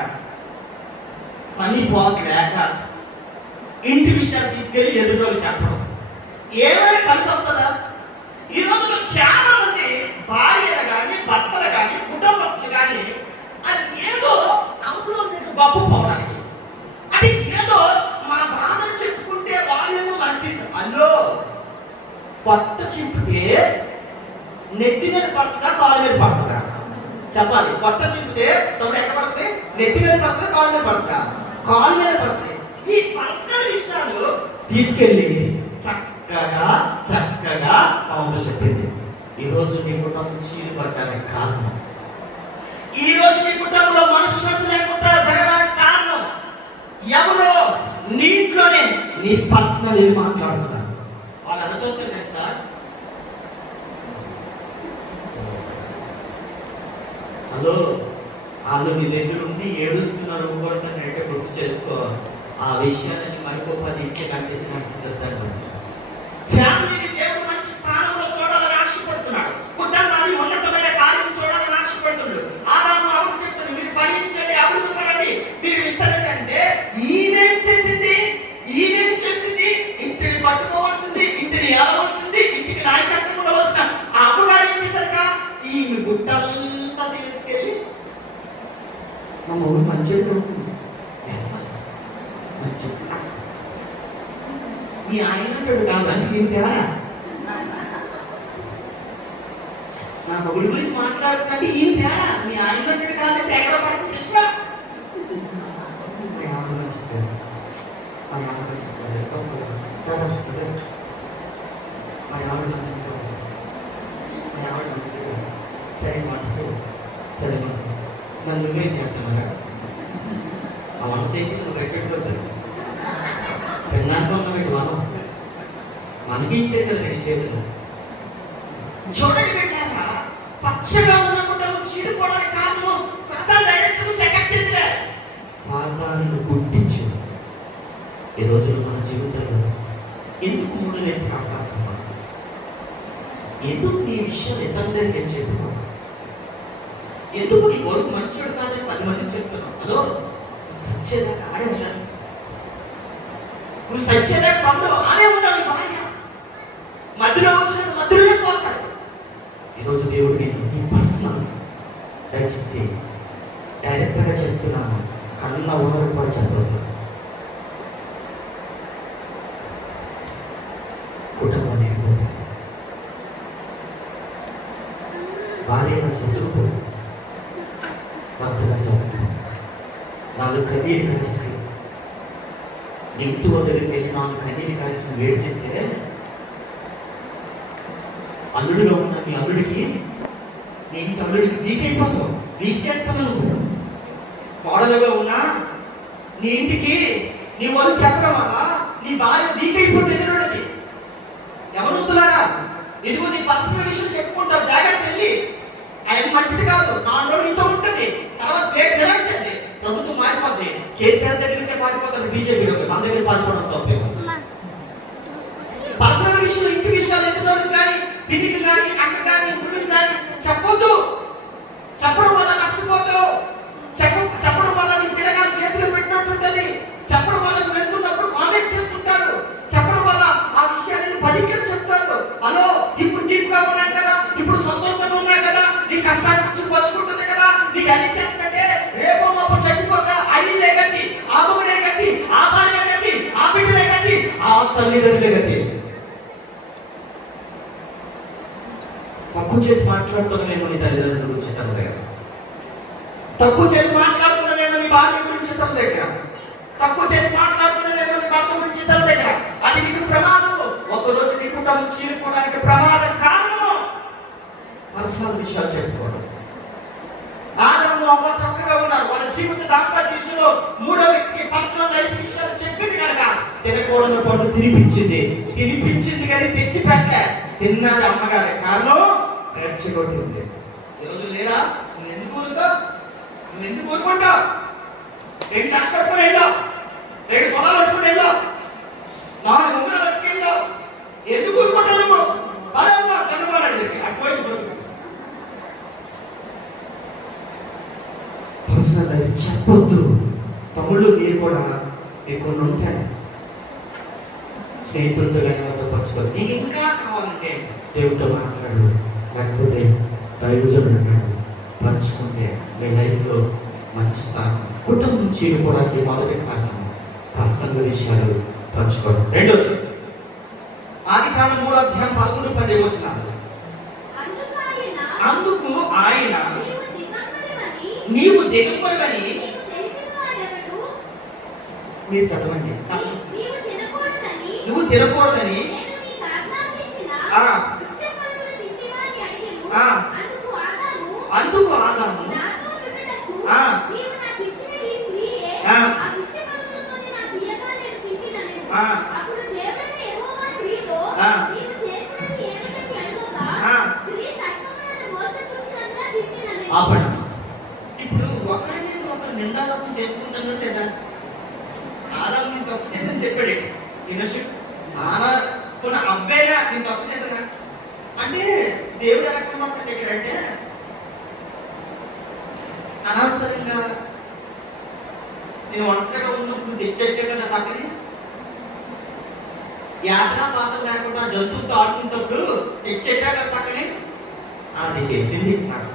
పని పోట్లేక, ఇంటి విషయాలు తీసుకెళ్లి ఎదురులోకి చెప్పడం ఏమైనా కలిసి వస్తుందా? ఈ రోజుల్లో చాలా మంది భార్యలు కానీ భర్తలు కానీ కుటుంబస్తులు కానీ అది ఏదో అవతల గొప్ప పోవడానికి, అది ఏదో మన బాధను చెప్పుకుంటే వాళ్ళేమో మనకి తీసు. అల్లో పొట్ట చింపితే నెత్తి మీద పడుతుందా కాలు మీద పడుతుందా చెప్పాలి. పొట్ట చింపితే తొమ్మిది ఎక్కడ పడుతుంది? నెత్తి మీద పడుతుందా కాలు మీద పడుతుందా? కాలు మీద పడుతుంది. ఈ పర్సనల్ విషయాలు తీసుకెళ్ళి చక్కగా అవును చెప్పింది. ఈరోజు నీ కుటుంబం చీలిపడటానికి కారణం, ఈరోజు నీ కుటుంబంలో మనశ్శాంతి లేకుండా జరగడానికి కారణం ఎవరో నీ ఇంట్లోనే నీ పర్సనల్ మాట్లాడుతున్నారు. వాళ్ళు ఎలా చూస్తుంది సార్? హలో, వాళ్ళు నీ దగ్గర ఉండి ఏడుస్తున్నారు కూడా అంటే గుర్తు చేసుకో. ఆ విషయాన్ని మరికో 10 ఇంటికి కనిపించడానికి సిద్ధంగా. ఫ్యామిలీని దేవుడు మంచి స్థానంలో చూడాలని ఆశపడుతున్నాడు. కుటుంబాన్ని ఉన్నతమైన కార్యం చూడాలని ఆశపడుతున్నాడు. ఆదాము అవ్వకు చెప్తున్నాడు, మీరు ఫలించండి, అభివృద్ధి పడండి, మీరు విస్తరించండి. ఈమెం చేసింది? ఇంటిని పట్టుకోవాల్సింది, ఇంటిని ఏలవలసింది, ఇంటికి నాయకత్వం ఉండవలసిన ఆ అమ్మగారు ఏం చేశాక ఈమె గుట్టంతా తీసుకెళ్ళి మా ఊరు మంచిగా మీ ఆయన అంటాడు కాదు, అందుకే తేడా. నా మొగుడి గురించి మాట్లాడుతుంటే ఈ తేడా. మీ ఆయన అంటాడు కాదంటే ఎక్కడ పడుతుంది సిస్టర్? మా ఆవిడ మంచిది, మా ఆవిడ మంచిది, మా ఆవిడ మంచిది, మా ఆవిడ మంచిది. సరే మనసు, సరే మరి నువ్వేం చేస్తామన్నా? ఆ మనసు అయితే నువ్వు పెట్టిపెట్టుకోవచ్చు. తిన్నాక మనం మనకి ఇచ్చేది రెండు చేతులు. చూడండి పెట్టాక పచ్చగా ఉన్న కుటుంబం చీడిపోవడానికి కారణం సాతానుడు గుర్తించింది. ఈ రోజుల్లో మన జీవితంలో ఎందుకు మూడు వ్యక్తికి అవకాశం ఇవ్వాలి? ఎందుకు నీ విషయం ఇతరుల దగ్గరికి చెప్పుకోవాలి? ఎందుకు నీ కొడుకు మంచివాడు కాదని 10 మందికి చెప్తున్నావు? హలో, నువ్వు సచ్చేదాకా ఆడే ఉండాలి. నువ్వు సచ్చేదాకా పండు ఆడే ఉండాలి. భార్య మధ్యలో వచ్చినట్టు మధ్యలోనే పోతాడు. ఈరోజు దేవుడు నీ పర్సనల్స్ దయచేసి డైరెక్ట్గా చెప్తున్నాను, కన్న వారు కూడా చెప్పవద్దు. కుటుంబం నిండిపోతుంది. భార్యగా శత్రువు, భర్తగా శత్రువు. 4 కన్నీళ్ళు కలిసి ఇంటి దగ్గరికి వెళ్ళి 4 కన్నీళ్ళు కలిసి వేడిస్తే అల్లుడిగా ఉన్న మీ అల్లుడికి, నీ ఇంటి అల్లుడికి వీక్ అయిపోతావు. వీక్ చేస్తావు నువ్వు. కోడలుగా ఉన్నా నీ ఇంటికి నీ వాళ్ళు చెప్పడం వల్ల నీ భార్య వీక్ అయిపోతుంది. ఎదురుడికి ఎవరు వస్తున్నారా? ఇదిగో నీ పర్సనల్ విషయం చెప్పుకుంటావు. జాగ్రత్త వెళ్ళి, ఆయన మంచిది కాదు, 4 రోజులు నీతో ఉంటుంది. తర్వాత డేట్ నిర్వహించండి. ప్రభుత్వం మారిపోద్ది. కేసీఆర్ దగ్గర నుంచే పారిపోతారు బీజేపీలోకి. మన దగ్గర పారిపోవడం తప్పేమో. పర్సనల్ విషయం, ఇంటి విషయాలు ఎదురు కానీ, పిడికి కానీ, అక్క కానీ, గుడికి కానీ చెప్పొద్దు. చెప్పడం వల్ల నష్టపోతావు. చెప్పడం వల్ల నీ పిల్లగాని చేతిలో పెట్టినట్టుంటది. చెప్పడం వల్ల నువ్వు వెళ్తున్నప్పుడు కామెంట్ చేస్తుంటారు. చెప్పడం వల్ల ఆ విషయాన్ని 10 చెప్తారు. హలో, ఇప్పుడు దీపుగా ఉన్నాయి కదా, ఇప్పుడు సంతోషంగా ఉన్నాయి కదా, నీ కష్టాన్ని గురించి పంచుకుంటుంది కదా, నీకు అన్ని చెప్తే రేపో మాపో చచ్చిపోక అయ్యలే గతి, ఆ మొగుడే గతి, ఆ భార్య గతి, ఆ బిడ్డలే గతి, ఆ తల్లిదండ్రులే గతి. తక్కువ చేసి మాట్లాడుతున్నామేమో నీ తల్లిదండ్రుల గురించి తన దగ్గర. తక్కువ చేసి మాట్లాడుతున్నామేమో నీ భార్య గురించి తన దగ్గర. తక్కువ చేసి మాట్లాడుతున్నామేమో నీ భర్త గురించి తన దగ్గర. అది నీకు ప్రమాదము. ఒకరోజు నీ కుటుంబం చీలిపోవడానికి ప్రమాదం కారణము పర్సనల్ విషయాలు చెప్పుకోవడం. ఆదాము అవ్వ చక్కగా ఉన్నారు. వాళ్ళ జీవిత దాంపత్యంలో 3వ వ్యక్తికి పర్సనల్ లైఫ్ విషయాలు చెప్పింది కనుక తినకూడని పండు తినిపించింది కానీ తెచ్చి పెట్టలే. తిన్నది అమ్మగారే. కారణం రెచ్చగొట్టింది. ఈరోజు లేరా? నువ్వు ఎందుకు ఊరుతావు? నువ్వు ఎందుకు ఊరుకుంటావు? 2 కష్టపడుకుని వెళ్ళావు, 2 పొలాలు పట్టుకుని వెళ్ళావు, 4 ఉంగరాలు పట్టుకుని వెళ్ళావు. ఎందుకు ఊరుకుంటావు నువ్వు? అదమ్మా చంద్రబాబు దగ్గరికి అటువైపు పర్సనల్ లైఫ్ చెప్పొద్దు. తమ్ముళ్ళు మీరు కూడా కొన్ని ఉంటాయి. స్నేహితులతో కానీ వాళ్ళతో పంచుకోవాలి. నీకు ఇంకా కావాలంటే దేవుడితో మాట్లాడు, లేకపోతే దైవజనుడు అన్నాడు పంచుకుంటే మీ లైఫ్లో మంచి స్థానం. కుటుంబం చీలిపోవడానికి మొదటి కారణం పర్సనల్ విషయాలు పంచుకోవడం. 2వ ఆదికాండం 3వ అధ్యాయం 11-12 వచనాలు. అందుకు ఆయన నీవు దిగంబరువని మీరు చదవండి. నువ్వు తినకూడదని అందుకు ఆదాము ఇప్పుడు ఒకరిని ఒకరు నిందారోపణ చేసుకుంటున్నారు లేదా? ఆదాము నేను తప్పు చేసని చెప్పాడు. అవ్వేనా నేను తప్పు చేశానా అంటే దేవుడు ఎలా కనబడతాడు ఎక్కడంటే అనవసరంగా నేను ఒంటరిగా ఉన్నప్పుడు తెచ్చేట్టే కదా పక్కనే యాతన పాత్ర లేకుండా జంతువుతో ఆడుకుంటప్పుడు తెచ్చేట్టా కదా పక్కనే అది చేసింది నాకు.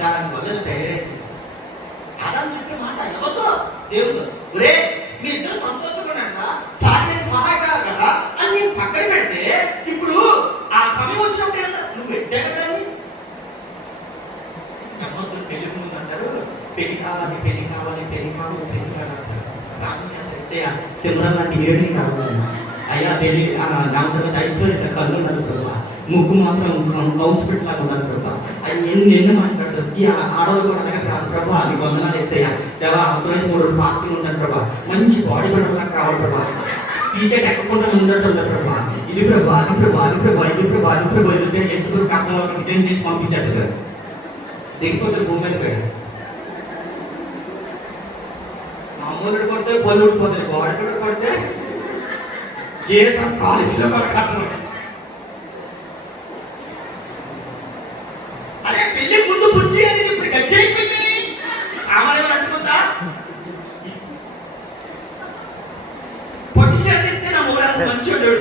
దానివల్ల తయారైంది. ఆదాము చెప్పే మాట ఎవరితో? దేవుడు. ఒరే మీ ఇద్దరు సంతోషంగా సాటి సహాయకారు కదా అని నేను పక్కన పెడితే ఇప్పుడు ఆ సమయం వచ్చినప్పుడు నువ్వు పెట్టే కదా అనవసరం. పెళ్లికి ముందు అంటారు పెళ్లి కావాలి పెళ్లి కావాలి పెళ్లి కావాలి పెళ్లి కావాలి అంటారు. సిమ్రన్ లాంటి హీరోయిన్ కావాలి. అయ్యా తెలియదు నవసరత ఐశ్వర్య కళ్ళు ఉన్నారు ప్రభా, ముగ్గు మాత్రం కౌసు పెట్టలాగా ఉన్నారు ప్రభా. అది ఎన్ని మాట్లాడతారు. ఈ ఆడవాళ్ళు కూడా అనగా రాదు ప్రభా, అది వందనాలు వేసేయ దేవా. అవసరమైతే 3 రోజులు ఫాస్టింగ్ ఉంటాను ప్రభా. మంచి బాడీ బిల్డర్ నాకు కావాలి ప్రభా. టీషర్ట్ ఎక్కకుండా ఉండటం ప్రభా. ఇది ప్రభా అది ప్రభా అది ప్రభా ఇది ప్రభా అది ప్రభా ఇది ఎసుకు కట్టలో డిజైన్ చేసి పంపించారు. దిగిపోతారు భూమి మీద. అమ్మోళ్ళు కొడితే పొలి ఊడిపోతుంది, బాడీ కొడితే గీత కాలేజీలో కూడా కట్టరు. అరే పెళ్లి ముందు బుజ్జి అనేది ఇప్పుడు గచ్చి అయిపోయింది. కామనేమని అంటుకుందా? పొట్టి చేస్తే నా మూలానికి మంచోడు.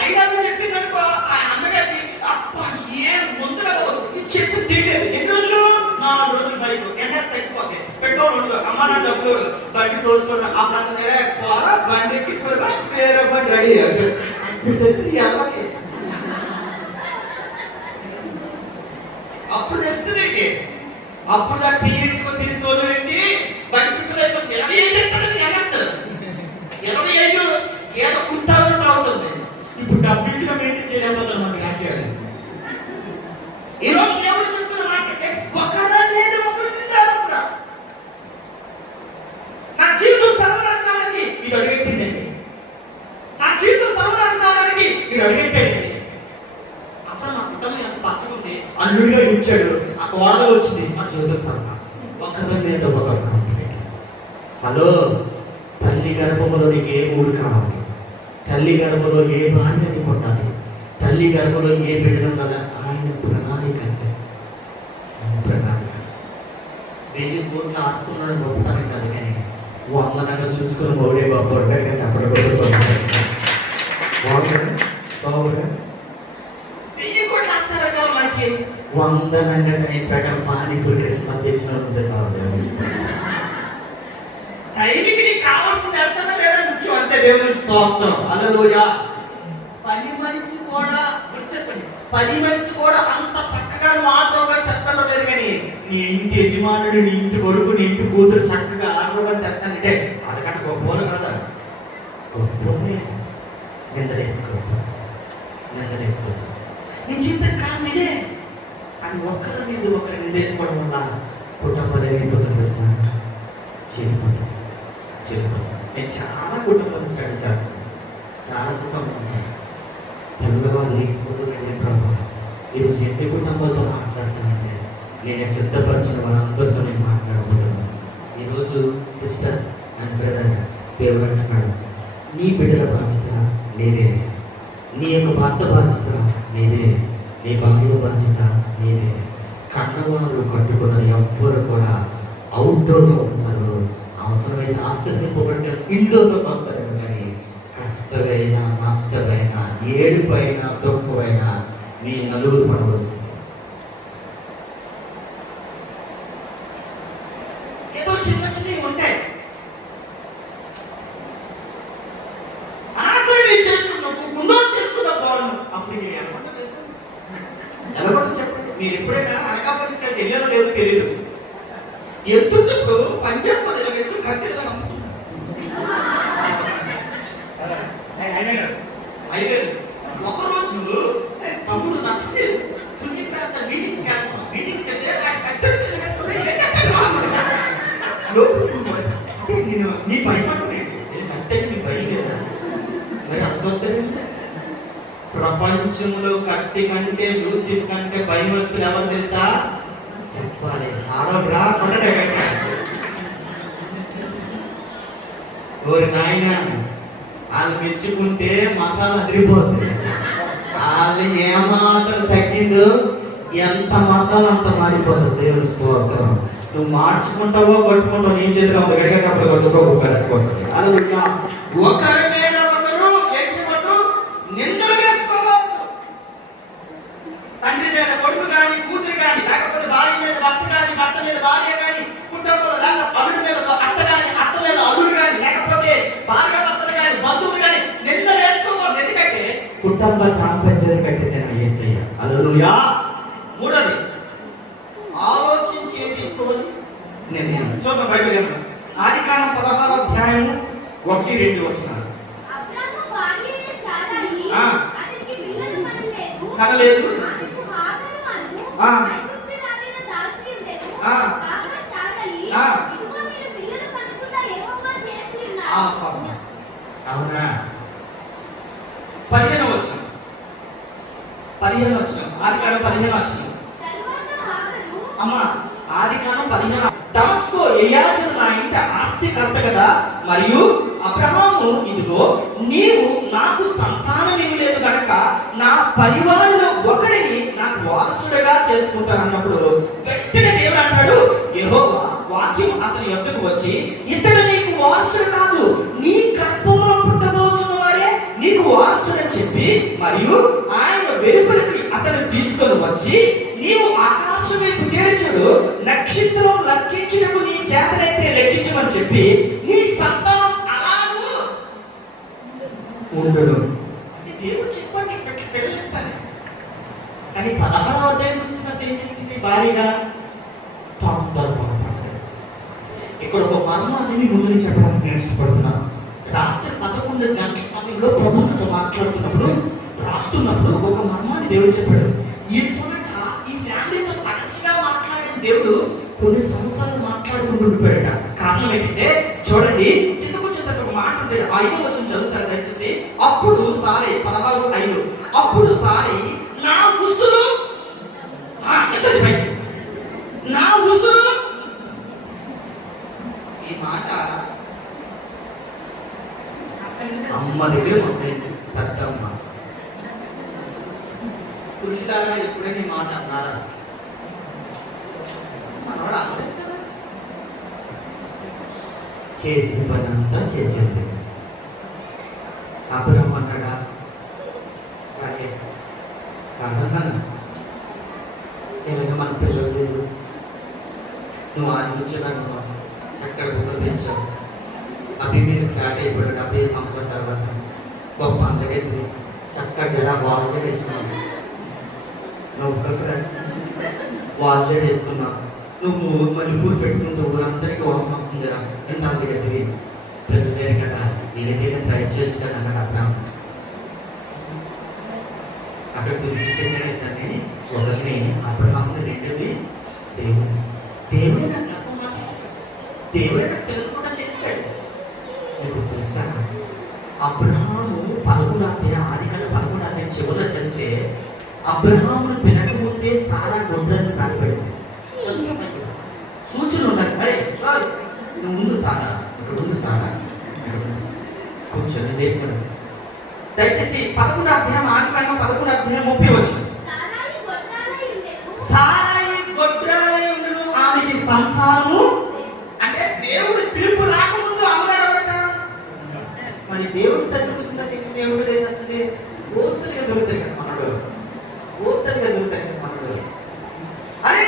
అయినా చెప్పింది అనుకో ఆ అమ్మగారికి, అప్ప ఏ ముందుగా చెప్పి తీయలేదు. ఎన్ని రోజులు? 4 రోజులు బైక్ ఎన్ఎస్ తగ్గిపోతే పెట్రోల్ ఉండదు. అమ్మ నా డబ్బులు బండి తోసుకున్న ఆ ప్రాంతం బండి ఎక్కించుకొని వేరే బండి రెడీ అప్పుడు తెలుస్తుంది. అప్పుడు దాకా సీఎంకో తిరిగి తోలు ఏంటి బండి పిచ్చులు అయిపోతుంది. 25 ఎత్తుంది ఎన్ఎస్. 25 ఏదో కుట్టాలంటే అవుతుంది. ఇప్పుడు డబ్బు ఇచ్చిన మెయింటైన్ చేయలేకపోతారు మన రాజ్యాలు. ఈ రోజు ఎవరు చెప్తున్న మాకంటే ఒకరా లేదు ఒకరి మీద కూడా నా జీవితం సర్వనాశనానికి ఇది అడుగెట్టిందండి. నా జీవితం సర్వనాశనానికి ఇది అడుగెట్టాడండి. అసలు నా కుటుంబం ఎంత పచ్చగుంది, అల్లుడిగా ఇచ్చాడు, ఆ కోడలు వచ్చింది, మా జీవితం సర్వనాశనం. ఒకరి మీద ఒకరు కంప్లీట్. హలో, తల్లి గర్భంలో నీకు ఏ మూడు కావాలి? తల్లి గర్భంలో ఏ భార్య నీకు ఉండాలి? తల్లి గర్భంలో ఏ బిడ్డలు ఉండాలి? ఆయన ప్రణాళిక అంతే. ఆయన ప్రణాళిక. 1000 కోట్లు ఆస్తున్నాడు గొప్పతనం కాదు, కానీ వందనగా చూసుకుని మౌడే బాబు గట్టిగా చెప్పడం బాగుందా? 1000 కోట్లు ఆస్తారు కదా మనకి. 100 టైం ప్రకారం పానీపూరి కృష్ణ తెచ్చిన ఉంటే సార్ టైంకి నీకు కావాల్సింది వెళ్తానా లేదా ముఖ్యం అంతే. దేవుని స్తోత్రం. హల్లెలూయా. పని మనిషి కూడా వచ్చేసండి. 10 మనిషి కూడా అంత చక్కగా ఆటోగా తెస్తానో లేదు, కానీ నీ ఇంటి యజమానుడు, నీ ఇంటి కొడుకు, నీ ఇంటి కూతురు చక్కగా ఆటోగా తెస్తానంటే అరగంట గొప్ప కదా. గొప్పనే నిందలేసుకోవద్దు, నిందలేసుకోవద్దు. నీ జీవితం కారణం ఇదే అని ఒకరి మీద ఒకరు నిందేసుకోవడం వల్ల కుటుంబాలు ఏమైపోతుంది తెలుసా? చెడిపోతుంది. నేను చాలా కుటుంబాలు స్టడీ చేస్తాను. చాలా కుటుంబాలు ఉంటాయి. తెల్లవారు లేచిపోతూ వెళ్ళే ప్రభావ ఈరోజు ఎన్ని కుటుంబాలతో మాట్లాడుతానంటే నేను సిద్ధపరిచిన వాళ్ళందరితో నేను మాట్లాడబోతున్నాను. ఈరోజు సిస్టర్ అండ్ బ్రదర్ దేవుడు అంటున్నాడు, నీ బిడ్డల బాధ్యత నీదే, నీ యొక్క భర్త బాధ్యత నీదే, నీ భార్య బాధ్యత నీదే. కన్నవారు కట్టుకున్న ఎవ్వరు కూడా అవుట్డోర్లో ఉంటారు. అవసరమైతే ఆశ్చర్యపోబడితే ఇండోర్లోకి వస్తారేమో, కానీ కష్టమైన నష్టమైన ఏడుపైన దుఃఖమైన నీ నలుగురు పడవలసింది. ఏదో చిన్న చిన్నవి ఉంటాయి. ఆశ్చర్యం చేసుకున్నావు, గుండోట్ చేసుకున్నావు బాగున్నావు. అప్పుడు నేను ఎలా కూడా చెప్పండి. మీరు ఎప్పుడైనా అనకాపల్లి స్టేజ్ వెళ్ళారో లేదో తెలియదు. ఎత్తున్నప్పుడు పంజాబ్ ఇలా వేసి కత్తిలో అయితే ఒకరోజు తమ్ముడు నచ్చలేదు సునీత మీటింగ్స్ వెళ్తే నేను నీ భయపడలేదు, కత్తి నీ భయం లేదా? మరి అసౌకర్యం. ప్రపంచంలో కత్తి కంటే లూసిఫ్ కంటే భయం వస్తువులు ఎవరు తెలుసా? చెప్పాలి. ఆడరా కొట్టడే ఓరి నాయన, వాళ్ళు మెచ్చుకుంటే మసాలా అదిరిపోతుంది. వాళ్ళు ఏమాత్రం తగ్గిందో ఎంత మసాలా అంత మాడిపోతుంది. దేవుని స్తోత్రం. నువ్వు మార్చుకుంటావో కొట్టుకుంటావు, నీ చేతిలో గడిగా చెప్పగలుగుతుంది. అది ఒకరి మీద ఒకరు ఏడ్చినట్టు నిందలు వేసుకోవద్దు. తండ్రి మీద కొడుకు కానీ కూతురు కానీ, లేకపోతే భార్య మీద భర్త కానీ, భర్త మీద భార్య కానీ, కుటుంబంలో అల్లుడి మీద అత్త కానీ, అత్త మీద అల్లుడు కానీ, లేకపోతే భార్య భర్తలు కానీ, బంధువులు కానీ నిందలు వేసుకోవద్దు. ఎందుకంటే కుటుంబ దాంపత్యం కట్టింది నా యేసయ్య. హల్లెలూయా. మూడోది ఆలోచించి ఏం తీసుకోవాలి నిర్ణయం. చూద్దాం బైబిల్ ఏమన్నా. ఆదికాండం 16వ అధ్యాయం 1-2 వచనాలు. కనలేదు. అవునా? 15వ వచనం. ఆదికాండం 15వ వచనం. అమ్మ ఆదికాండం 15 దమస్కో ఎలియాజరు నా ఇంట ఆస్తికర్త కదా, మరియు అబ్రహాము ఇదిగో నీవు నాకు సంతానం ఇవ్వలేదు కనుక నా పరివారంలో ఒకడిని నాకు వారసుడిగా చేసుకుంటానన్నప్పుడు వెంటనే దేవుడు అంటాడు, యెహోవా వాక్యం అతని యొద్దకు వచ్చి, ఇతడు నీకు వారసుడు కాదు, నీ గర్భంలో పుట్టబోచున్న వాడే నీకు వారసుడని చెప్పి, మరియు ఆయన వెలుపలికి అతను తీసుకొని వచ్చి, నీవు ఆకాశం వైపు తేల్చుడు, నక్షత్రం లెక్కించుటకు నీ చేతనైతే లెక్కించమని చెప్పి, నీ సంతానం అలాగూ ఉండడు. దేవుడు చెప్పండి పిల్లలిస్తాను. కానీ 16వ అధ్యాయం చూసినట్టు ఏం చేసింది భారీగా తొందరపడతాడు. ఇక్కడ ఒక మర్మాన్ని మీ ముందు నుంచి చెప్పడానికి నేను ఇష్టపడుతున్నాను. రాత్రి 11 గంటల సమయంలో ప్రభుత్వంతో మాట్లాడుతున్నప్పుడు రాస్తున్నప్పుడు ఒక మర్మాన్ని దేవుడు చెప్పాడు. ఈ ఫ్యామిలీతో తరచుగా మాట్లాడే దేవుడు కొన్ని సంవత్సరాలు మాట్లాడుకుంటూ ఉండిపోయాడ. కారణం ఏంటంటే చూడండి, కిందకు వచ్చిన ఒక మాట ఉంది, 5వ వచనం చదువుతారు దయచేసి. అప్పుడు సారీ 16:5 అప్పుడు సారీ నా ఉసురు నా ఉసురు, ఈ మాట అమ్మ దగ్గర మొదలైంది. పెద్దమ్మ పురుషులారా ఎప్పుడైనా ఈ మాట అన్నారా? మనవాడు అనలేదు కదా. చేసిన పని అంతా చేసింది. అబ్రహాము అన్నాడా? ఇలాగ మన పిల్లలు లేరు, నువ్వు ఆనందించడానికి చక్కగా బుద్ధి పెంచావు. అవి మీరు ఫ్లాట్ అయిపోయాడు 75 సంవత్సరాల తర్వాత గొప్ప అందగైతే చక్కగా జరా వాల్జర్ వేసుకున్నావు. నువ్వు వాల్జర్ వేసుకున్నావు. నువ్వు మల్లెపూలు పెట్టుకుంటూ ఊరందరికీ వాసన అవుతుందిరా, ఎంత అందగతివి. పిల్లలు లేరు కదా, వీళ్ళకైనా ట్రై చేస్తాను అన్నాడు అబ్రహాము. అక్కడ దుర్విషయంగానే ఒకరిని అబ్రహాముని, రెండోది దేవుడు. దేవుడే నాకు గర్భం మానేస్తాడు, దేవుడే నాకు పిల్లలు కూడా చేస్తాడు. మీకు తెలుసా, అబ్రహాము 11వ అధ్యాయం ఆదికాండం 11వ అధ్యాయం చివరిలో చదివితే అబ్రహామును పెనకముందే సారా గొడ్డని రాయబడింది. సూచనలు ఉన్నాయి. అరే నువ్వు ఉండు సారా, ఇక్కడ ఉండు సారా, కూర్చొని లేకుండా. దయచేసి 11వ అధ్యాయం ఆదికాండం 11వ అధ్యాయం 30 వచనం. సారాయి గొడ్రాలై ఉండును, ఆమెకి సంతానము. అంటే దేవుడు పిలుపు రాకముందు అమ్మగారట. మరి దేవుడు సరిగ్గా వచ్చిందంటే దేవుడు దేశంటే హోల్సేల్గా దొరుకుతాయి కదా మనడు, హోల్సేల్గా దొరుకుతాయి కదా మనడు. అరే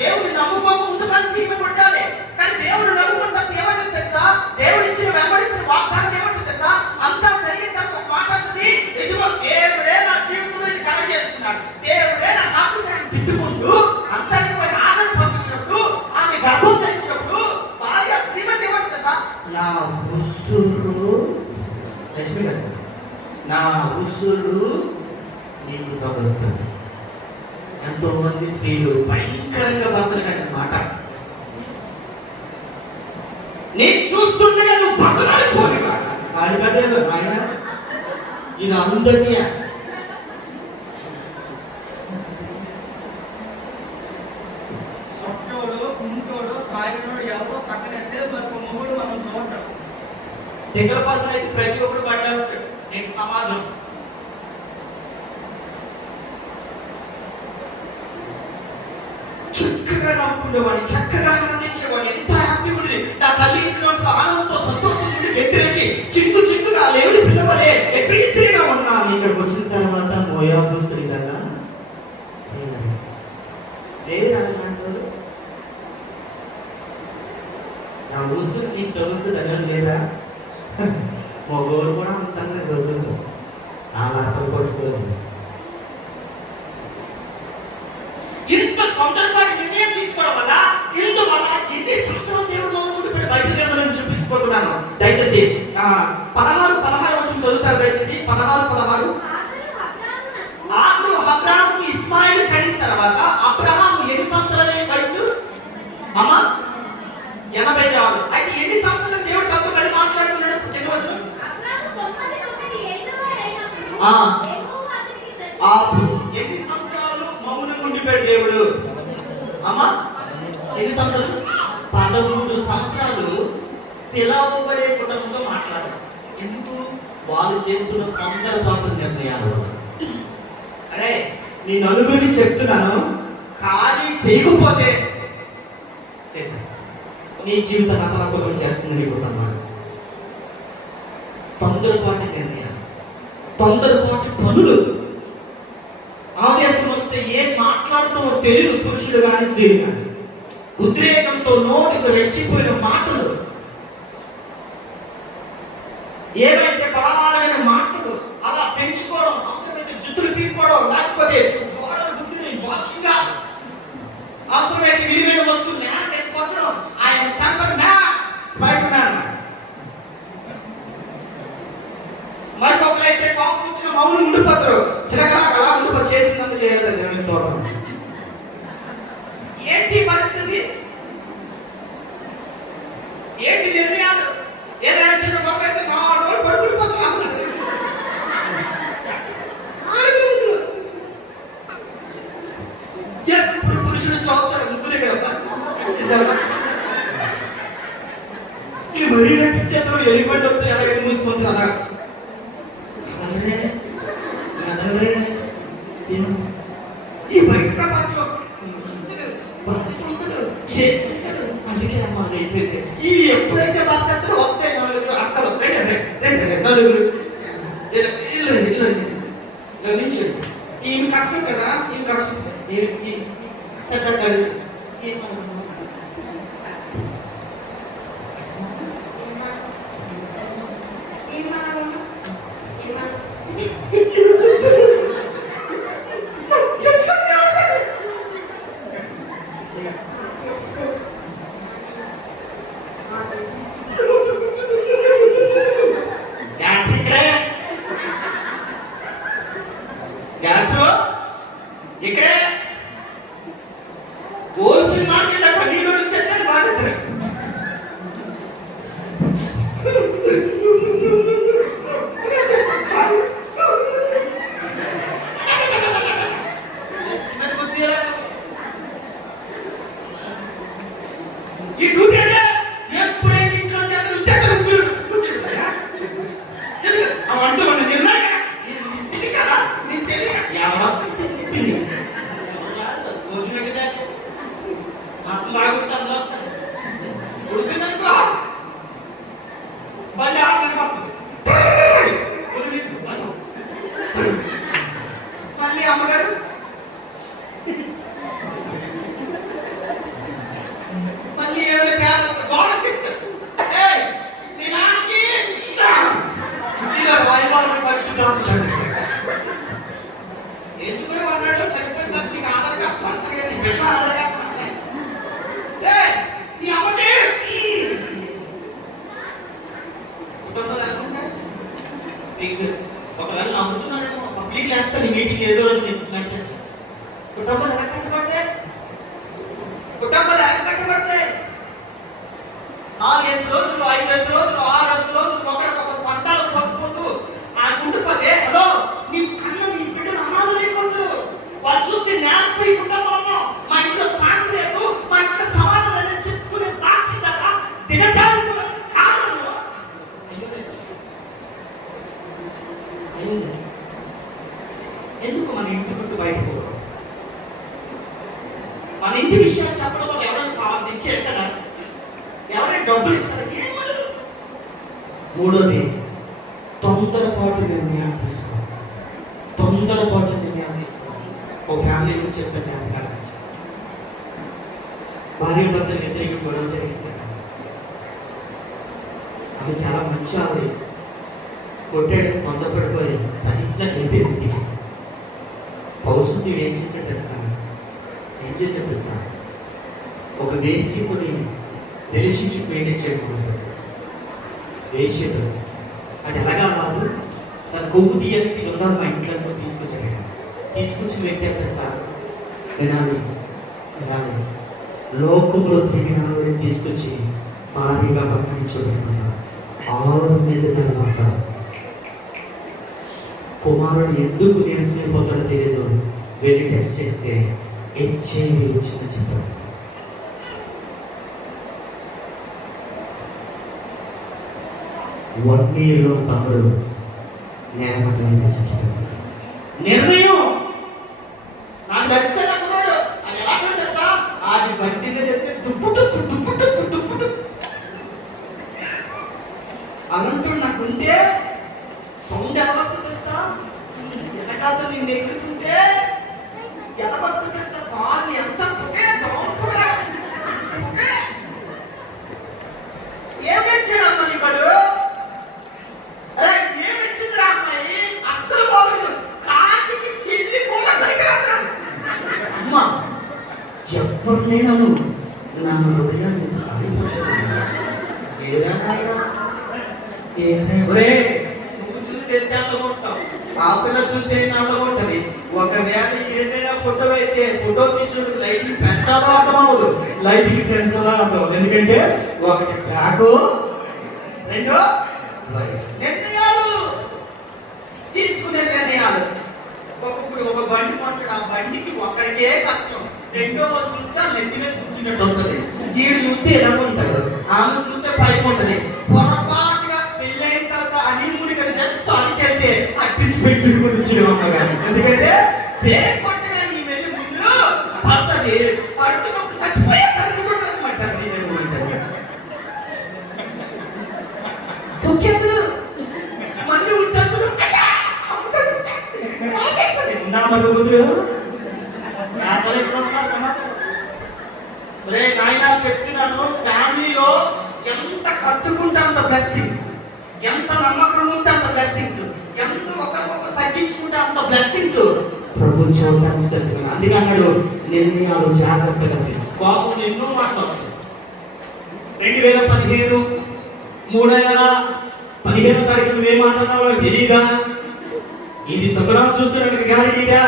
దేవుడిని నమ్ముకోక ముందు కలిసి ఈమె కొట్టాలి. కానీ దేవుడు నమ్ముకుంటా ఏమంటుంది తెలుసా? దేవుడు ఇచ్చిన వెంబడించిన వాగ్దానం ఏమంటుంది తెలుసా? అంతా జరిగిన తర్వాత మాట్లాడుతుంది, ఇదిగో దేవుడే నా జీవితంలో ఇది కలెక్ట్ చేస్తున్నాడు, దేవుడే నా ఆఫీసర్ తిట్టుకుంటూ అందరికి పోయి ఆదరణ పంపించినప్పుడు, ఆమె గర్భం ధరించినప్పుడు భార్య శ్రీమతి ఏమంటుంది తెలుసా? నా ఉసురు నా ఉసురు నీకు తగులుతుంది. ఎంతో మంది స్త్రీలు భయంకరంగా భర్తలు కంటే మాట నేను చూస్తుండగా నువ్వు బసలాడిపోని కాదు కదే ఆయన ఈయన అందరికీ సొట్టోడు కుంటోడు తాగినోడు ఎవరో పక్కనంటే మరి మొగుడు మనం చూడటం సింగల్ పర్సన్ అయితే ప్రతి ఒక్కరు పడ్డాడు. నేను సమాజం చక్కగా నవ్వుకునేవాడిని, చక్కగా ఆనందించేవాడిని, ఎంత హ్యాపీ ఉండేది. నా తల్లి ఇంట్లో ఆనందంతో సంతోషం ఉండి ఎత్తిరేసి చిన్నుగా లేవుడి పిల్లవలే ఎప్పుడు స్త్రీగా ఉన్నాను. ఇక్కడికి వచ్చిన తర్వాత మోయాబు స్త్రీ కదా లేరు. నా ఊసు నీకు తగులుతుంది అని లేదా? మగవారు కూడా అంటారు రోజుల్లో ఆ అసలు పట్టుకోదు. ఇంత తొందరపాటు నిర్ణయం తీసుకోవడం వల్ల ఇందువల్ల ఎన్ని సంవత్సరాలు దేవుడు మౌనముండి బయటకు చూపించుకుంటున్నాను. దయచేసి 16 వచ్చి చదువుతారు. దయచేసి 16 ఆఖరు అబ్రహాముకి ఇస్మాయిల్ కలిగిన తర్వాత అబ్రహాము ఎన్ని సంవత్సరాల వయసు అమ్మ? 86. అయితే ఎన్ని సంవత్సరాలు దేవుడు తనతో కలిసి మాట్లాడుతున్నాడు? కింద వచ్చి ఎన్ని సంవత్సరాలు మౌనంగా ఉండిపోయాడు దేవుడు? అమ్మ ఎన్ని సంవత్సరాలు? 13 సంవత్సరాలు పిలవబడే కుటుంబంతో మాట్లాడారు. ఎందుకు? వాళ్ళు చేస్తున్న తొందరపాటు నిర్ణయాలు. అరే నీ నలుగురిని చెప్తున్నాను, ఖాళీ చేయకపోతే చేశాను నీ జీవిత నతనకులం చేస్తుంది నీ కుటుంబాన్ని. తొందరపాటు నిర్ణయాలు, తొందరపాటు పనులు, ఆవేశం వస్తే ఏం మాట్లాడుతామో తెలియదు పురుషుడు కానీ స్త్రీలు కానీ. ఉద్రేకంతో నోటికి రెచ్చిపోయిన మాటలు, ఏవైతే బలాలైన మాటలు అలా పెంచుకోవడం, అవసరమైతే జుట్టులు పీక్కోవడం, లేకపోతే గోడలు బుద్ధిని వాసుగా అవసరమైతే విలువైన వస్తువు నేల తీసుకొచ్చడం. ఆయన టెంపర్ మ్యాన్, స్పైడర్ మ్యాన్. మరికొకరైతే కోపం వచ్చిన మౌనం ఉండిపోతారు, చిరకలా ఉండిపో చేసినంత చేయాలి నిర్మిస్తోంది. ఏంటి పరిస్థితి? ఏంటి నిర్ణయాలు? ఏదైనా చిన్న గొప్ప అయితే పడుకుండిపోతారు. ఎప్పుడు పురుషుడు చదువుతాడు ముగ్గురే కదా ఇది మరీ నటించేందుకు ఎలిమెంట్ వస్తే ఎలాగైతే మూసుకుంటారు అలా. ఈ బయట ప్రపంచం చేస్తుంటాడు. అందుకే అమ్మాయి అయిపోయింది. ఈ ఎప్పుడైతే బాధ్యతలు వస్తాయి నలుగురు అక్కలు నలుగురు నిమిషం ఈమె కష్టం కదా, ఈమె కష్టం పెద్ద ఇక్కడే హోల్సేల్ మార్కెట్ లో కన్నీళ్ళు వచ్చేస్తాడు బాధ్యత. ఈ డ్యూటీ ఎప్పుడైతే ఇంట్లో చేస్తారు అంటూ నేను తెలియక ఎవరో చెప్పింది రోజునట్టుగా మాసం బాగుంటుంది. అందులో ఉడికిందనుకో బండి మళ్ళీ అమ్మగారు మళ్ళీ ఏమైనా గోడ చెప్తారు. నీ నాన్నకి రాయబారు పరిశుద్ధ యేసుకుని అన్నాడు, చనిపోయిన తర్వాత నీకు ఆధార్ కార్డు పడతారు కానీ నీ బిడ్డల ఆధార్ కార్డు నీ అమ్మకి కుటుంబాలు అనుకుంటా. ఒకవేళ నమ్ముతున్నాడేమో పబ్లిక్ వేస్తా నీ మీటింగ్ ఏదో రోజు మెసేజ్. కుటుంబాలు ఎలా కట్టబడతాయి? కుటుంబాలు ఎలా కట్టబడతాయి? 4 రోజులు 5 రోజులు 6 రోజులు ఒకరికొకరు పంతాలు పట్టుకోతూ ఆ ఉండిపోతే హలో నీ కన్న నీ బిడ్డలు అనాథలు అయిపోతారు. వాళ్ళు చూసి నేర్పై కుటుంబంలో మా ఇంట్లో శాంతి లేదు, మా ఇంట్లో సమాధానం లేదని చెప్పుకునే సాక్షి కదా దిగజారిపోయిన కారణంలో ఎందుకు మన ఇంటి నుండి బయటకు పోవడం? మన ఇంటి విషయాలు చెప్పడం వల్ల ఎవరైనా తెచ్చేస్తారా? ఎవరైనా డబ్బులు ఇస్తారా? ఏమడదు. మూడోది తొందరపాటు నిర్ణయాలు తీసుకో. తొందరపాటు నిర్ణయాలు తీసుకో. ఓ ఫ్యామిలీ గురించి చెప్తే జ్ఞాపకాలు భార్య భర్తలు ఇద్దరికి గొడవ జరిగింది. ఆమె చాలా మంచి ఆవిడ. కొట్టాడు, తొందరపడిపోయి సహించినట్టు వెళ్ళిపోయింది ఇంటికి. పౌరుషుడు ఏం చేశాడు తెలుసా? ఒక వేశ్యకుని రిలేషన్షిప్ మెయింటైన్ చేయకూడదు. వేశ్యతో అది ఎలాగా బాబు తన కొవ్వు తీయడానికి ఉన్నారు మా ఇంట్లో తీసుకొచ్చాడు. తీసుకొచ్చిన వ్యక్తి అంటే సార్ వినాలి లోకంలో తిరిగిన ఆవిడని తీసుకొచ్చి భారీగా పక్కన చూడమన్నారు. 6 నెలల తర్వాత కుమారుడు ఎందుకు నీరసమైపోతాడో తెలియదు. వెళ్ళి టెస్ట్ చేస్తే HIV వచ్చిందని చెప్పాడు. 1 yearలో తమ్ముడు నేరపట్టణం చచ్చిపోయాడు. నిర్ణయం నాకు నచ్చితే అనుకున్నాడు. అది ఎలా తెలుసా, అది బండి మీద దుప్పుటు దుప్పుటు దుప్పుటు అలాంటి నాకుంటే సౌండ్ ఎలా వస్తుంది తెలుసా, వెనకాల నిన్ను ఎక్కుతుంటే ఎలా వస్తుంది తెలుసా, కాళ్ళు ఎంత పొగే దోపగా ఏం తెచ్చాడు అమ్మ నీకడు, అరే ఏం తెచ్చిందిరా అమ్మాయి, అస్సలు బాగలేదు, కాటికి చెల్లి కూడా పనికిరాదు. అమ్మ ఎవరినే నన్ను నా హృదయాన్ని కాలిపోతున్నా ఏదైనా ఒరే నువ్వు చూస్తే తెల్లగొంటావు, ఆ పిల్ల చూస్తే నల్లగొంటది. ఒకవేళ ఏదైనా ఫోటో అయితే ఫోటో తీసుడు లైట్కి పెంచాలో అర్థమవుదు, లైట్కి పెంచాలో అర్థమవుదు. ఎందుకంటే ఒకటి బ్యాక్, రెండు నిర్ణయాలు తీసుకునే నిర్ణయాలు. ఇప్పుడు ఒక బండి మాట్లాడు, ఆ బండికి ఒక్కడికే కష్టం, రెండో వాళ్ళు చూస్తే నెత్తి మీద కూర్చున్నట్టు ఉంటుంది, ఈడు చూస్తే ఎలా ఉంటాడు, ఆమె చూస్తే పైకి ఉంటుంది. పొరపాటుగా పెళ్ళైన తర్వాత హనీమూన్ ఇక్కడ జస్ట్ అంకెళ్తే అట్టించి పెట్టుకుని వచ్చిన అమ్మగారు. ఎందుకంటే పేరు కొట్టగా నీ వెళ్ళి ముందు పడుతుంది, పడుతున్నప్పుడు చచ్చిపోయే అనమాట. తొక్కేతులు మళ్ళీ ఉచ్చెత్తులు నా మళ్ళీ కుదురు సమాచారం. రే నాయన చెప్తున్నాను, ఫ్యామిలీలో ఎంత కట్టుకుంటే అంత బ్లెస్సింగ్స్, ఎంత నమ్మకం ఉంటే అంత బ్లెస్సింగ్స్, ఎంత ఒకరికొకరు తగ్గించుకుంటే అంత బ్లెస్సింగ్స్ ప్రభు చూడటానికి సిద్ధంగా. అందుకే అన్నాడు నిర్ణయాలు జాగ్రత్తగా తీసుకో. కోపం ఎన్నో మాటలు వస్తాయి. 2015 3వ నెల 15వ తారీఖు నువ్వేమంటున్నావో తెలీదా, ఇది శుభ్రం చూసినట్టు గ్యారెంటీగా.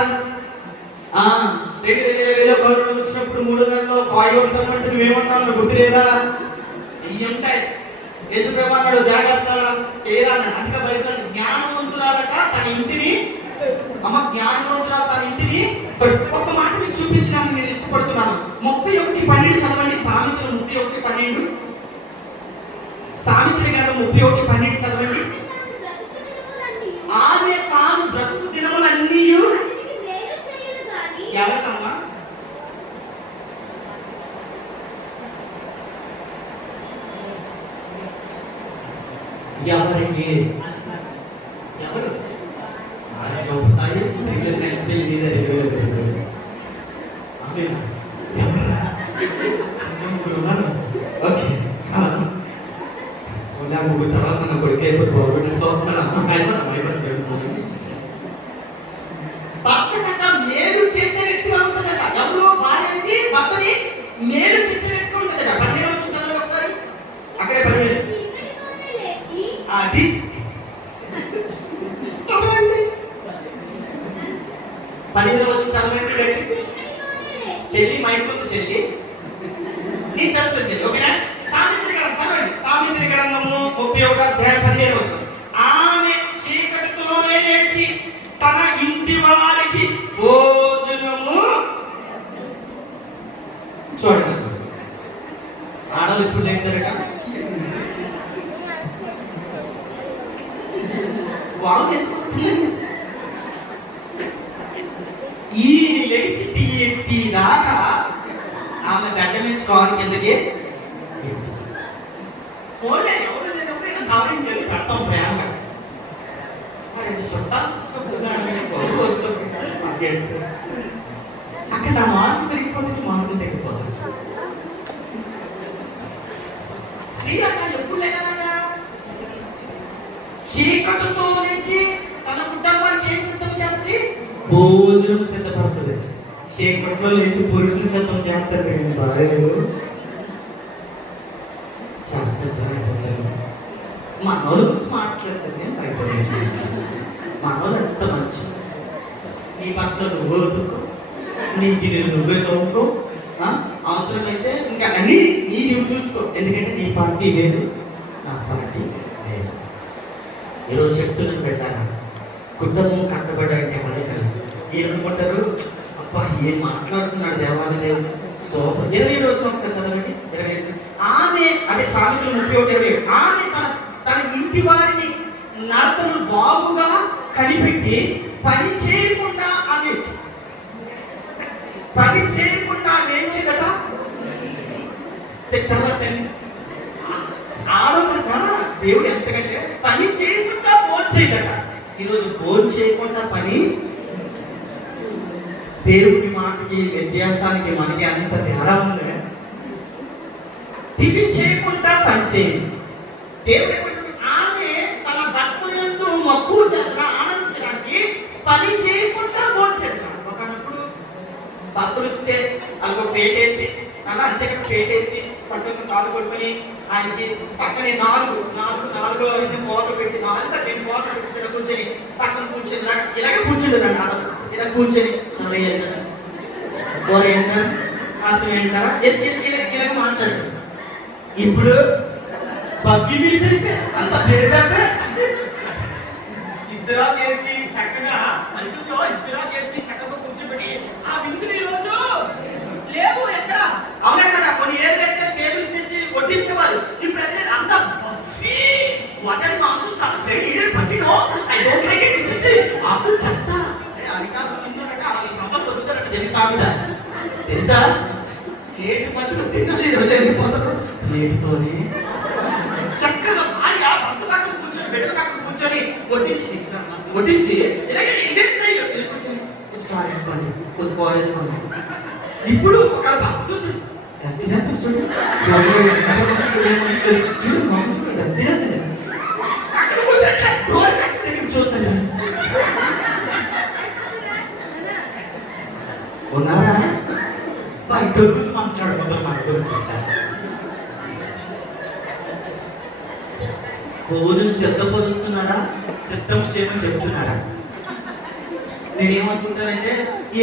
2020లో కరోనా వచ్చినప్పుడు 3వ నెలలో కాయి వస్తామంటే నువ్వేమంటావు గుర్తులేదా, ఇవి ఉంటాయి. యేసుప్రభు అన్నాడు జాగ్రత్త చేయరా అన్నాడు. అందుకే బైబిల్ జ్ఞానవంతురాలట తన ఇంటిని, అమ్మ జ్ఞానవంతురాలు తన ఇంటిని, ఒక మాట మీకు చూపించడానికి నేను ఇష్టపడుతున్నాను. 31:12 చదవండి. సామెతలు 31:12, సామెతల గ్రంథం 31:12 చదవండి. ఆమె తాను బ్రతుకు దినములన్నీ ఎవరికమ్మా, ఎవరికి, ఎవరు ఓకే తర్వాత కొడుకే భర్త కన్నా మేలు చేసే వ్యక్తిగా ఉంటుందట. ఎవరు భార్య అనేది భర్తని మేలు చేసే వ్యక్తిగా ఉంటుందట. 15 చదవండి ఒకసారి, అక్కడే 15 అది చదవండి. 15 చదవండి. చెల్లి మైక్ ముందు చెల్లి నీ చదువుతుంది చెల్లి, ఓకేనా. సామెతల గ్రంథం చదవండి. సామెతల గ్రంథము 31:15. ఆమె చీకటితోనే లేచి తన ఇంటి వారికి భోజనము. చూడండి ఆడలు ఇప్పుడు లేపుతారట, గొడవ ఎందుకు వస్తుంది, ఈ లేచి టీ దాకా ఆమె గడ్డ మించుకోవాలి కిందకి. పోలే ఎవరు లేనప్పుడు నేను కవరింగ్ చేసి పెడతాం ప్రేమగా. మరి చుట్టాలు అక్కడ నా మార్పు పెరిగిపోతుంది, మార్పులు తగ్గిపోతుంది. స్త్రీ రకాలు ఎప్పుడు లేదనట, చీకటితో లేచి తన కుటుంబానికి ఏం సిద్ధం చేస్తుంది, భోజనం సిద్ధపడుతుంది. చీకట్లో లేచి పురుషులు సిద్ధం చేస్తారు కానీ భార్యలు చేస్తారు. మా నోళ్ళు గురించి మాట్లాడతారు, నేను బయట మా నోళ్ళు ఎంత మంచి, నీ పట్ల నువ్వు వదుకో, నీ గిన్నెలు నువ్వే తోముకో, అవసరమైతే ఇంకా అన్నీ నువ్వు చూసుకో. ఎందుకంటే నీ పార్టీ వేరు, నా పార్టీ వేరు. ఈరోజు చెప్తున్నాను పెట్టారా, కుటుంబం కట్టబడాలంటే అదే కాదు. ఏమనుకుంటారు, అబ్బా ఏం మాట్లాడుతున్నాడు దేవాది దేవుడు సూపర్. 27 ఒకసారి చదవండి. 25 ఆమె అదే సామెతలు 31:27 ఆమె తన ఇంటి వారిని నడతను బాగుగా కనిపెట్టి పని చేయకుండా ఆమె చేదట ఆడోట దేవుడు ఎంతకంటే పని చేయకుండా భోజనం చేయదట. ఈరోజు భోజనం చేయకుండా పని, దేవుడి మాటకి వ్యత్యాసానికి మనకి అంత తేడా ఉంది. టిఫిన్ చేయకుండా పని చేయండి. దేవుడు ఆమె తన భర్త యందు మక్కువ చేతగా ఆనందించడానికి పని చేయకుండా భోజనం చేద్దాం. ఒకనప్పుడు భర్తలు ఇస్తే అందులో పేటేసి అలా అంతేకాదు పేటేసి చక్కగా కాలు పడుకొని ఆయనకి పక్కనే నాలుగు కోతలు పెట్టి 2 కోతలు పెట్టి సరే కూర్చొని పక్కన కూర్చొని ఇలాగే కూర్చుంది అన్నాడు. ఇలా కూర్చొని చాలా ఎండ కూర ఎండ కాసం ఏంటారా ఇలాగ మాట్లాడు. ఇప్పుడు బఫీ మీస్ అంత పేరు ఇస్తిరా చేసి చక్కగా అంటుల్లో ఇస్తిరా చేసి చక్కగా కూర్చోబెట్టి ఆ విసురు ఈరోజు లేవు ఎక్కడ. అవునే కదా, కొన్ని ఏళ్ళైతే టేబుల్స్ వేసి కొట్టించేవారు. ఇప్పుడు అయితే అంత బఫీ వాటర్ మాంసం స్టార్ట్ బఫీనో I don't like it. This is ఆకు చెత్త అధికారులు తిన్నారట 60 సంవత్సరాలు బతుకుతారట. తెలుసా లేటు మధ్యలో తిన్నది ఈరోజు వెళ్ళిపోతారు లేటుతోనే. చక్కగా భార్య భర్త పక్కన కూర్చొని బిడ్డల పక్కన కూర్చొని వడ్డించి ఇలాగే ఇదే స్టైల్ కూర్చొని కొద్ది చారు వేసుకోండి, కొద్ది కూర వేసుకోండి. ఇప్పుడు ఒక భర్త చూడండి అక్కడ కూర్చొని చూస్తాను ఉన్నారా బయట గురించి మాట్లాడుకుంటారు. మన గురించి భోజనం సిద్ధపరుస్తున్నారా, సిద్ధం చేయమని చెప్తున్నారా? నేనేమనుకుంటానంటే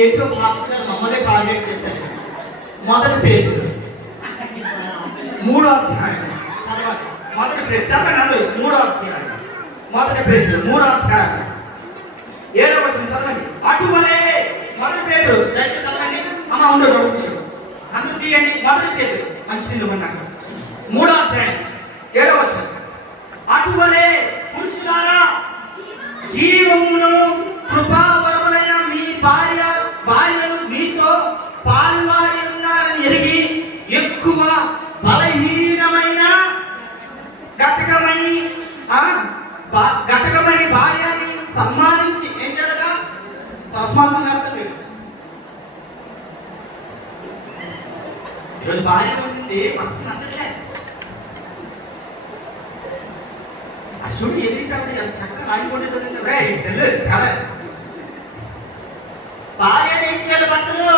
ఏటో భాస్కర్ గారు మమ్మల్ని టార్గెట్ చేశారు. మొదటి పేతురు 3వ అధ్యాయం చదవాలి. మొదటి పేతురు చదవండి అందరూ. 3వ అధ్యాయం మొదటి పేతురు 3వ అధ్యాయం 7వ వచనం చదవండి. అటువలే మొదటి పేతురు దయచేసి చదవండి. అమ్మ ఉండదు ఒక నిమిషం అందరూ తీయండి. మొదటి పేతురు మంచి నీళ్ళు ఉన్నాక 3వ అధ్యాయం 7వ వచనం. అటువలే పురుషులారా జీవమును కృపావరములైన మీ భార్యలు మీతో పాల్వారి ఉన్నారని ఎరిగి ఎక్కువ బలహీనమైన ఘటకమని భార్యని సన్మానించి ఏం చేయాలట? సస్మానం కడతలేదు. ఈరోజు భార్య ఉంటుంది భక్తి నచ్చట్లేదు. అసలు ఎదిరికాబడి అది చక్కగా ఆగిపోతుంది. రే తెలియదు కాదా? భార్య ఏం చేయాలి? భర్తలు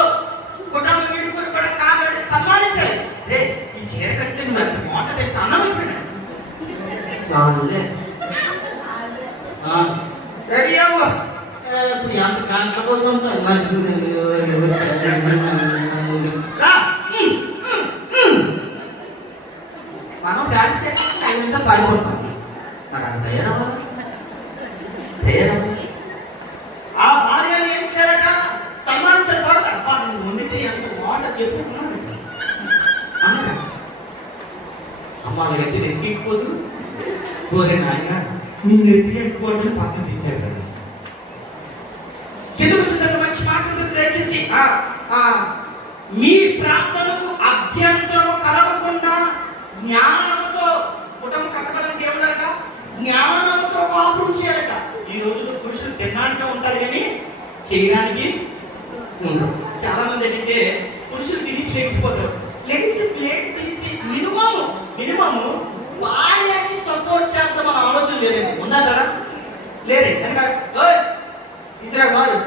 కుటుంబం విడిపోయి కూడా కాదు సన్మానించాలి. రే ఈ చీర కట్టింది మరి మోట తెలిసి అన్నం అయిపోయినా చాలులే రెడీ అవ్వ. ఇప్పుడు ఎంత కాకపోతాం మనం ఫ్యాన్స్ 5 నిమిషాలు పారిపోతాం. నాకు అంత ఆ భార్య ఏం చేయాలట? సన్మానించాలి. వాడు అబ్బా నువ్వు వండితే ఎంత బాగుంటుంది చెప్తున్నాను అన్నాడు. అమ్మ ఎత్తి ఎక్కిపోదు పోరే నాయన నిన్ను ఎత్తి ఎక్కిపోవడం పక్కన తీసాడు. కిందకు వచ్చిన మంచి మాట ఉంటుంది. దయచేసి మీ ప్రార్థనకు అభ్యంతరము కలగకుండా జ్ఞానముతో కుటుంబం కట్టడానికి ఏమన్నారట? జ్ఞానంతో కాపురం చేయాలట. ఈ రోజుల్లో పురుషులు తినడానికే ఉంటారు కానీ చేయడానికి ఉండరు. చాలా మంది ఏంటంటే పురుషులు తినేసి లేచిపోతారు. లేచి ప్లేట్ తీసి మినిమము భార్యకి సపోర్ట్ చేస్తాం మన ఆలోచన లేదండి. ఉందా కదా? లేదండి. ఎందుకంటే తీసురా వారు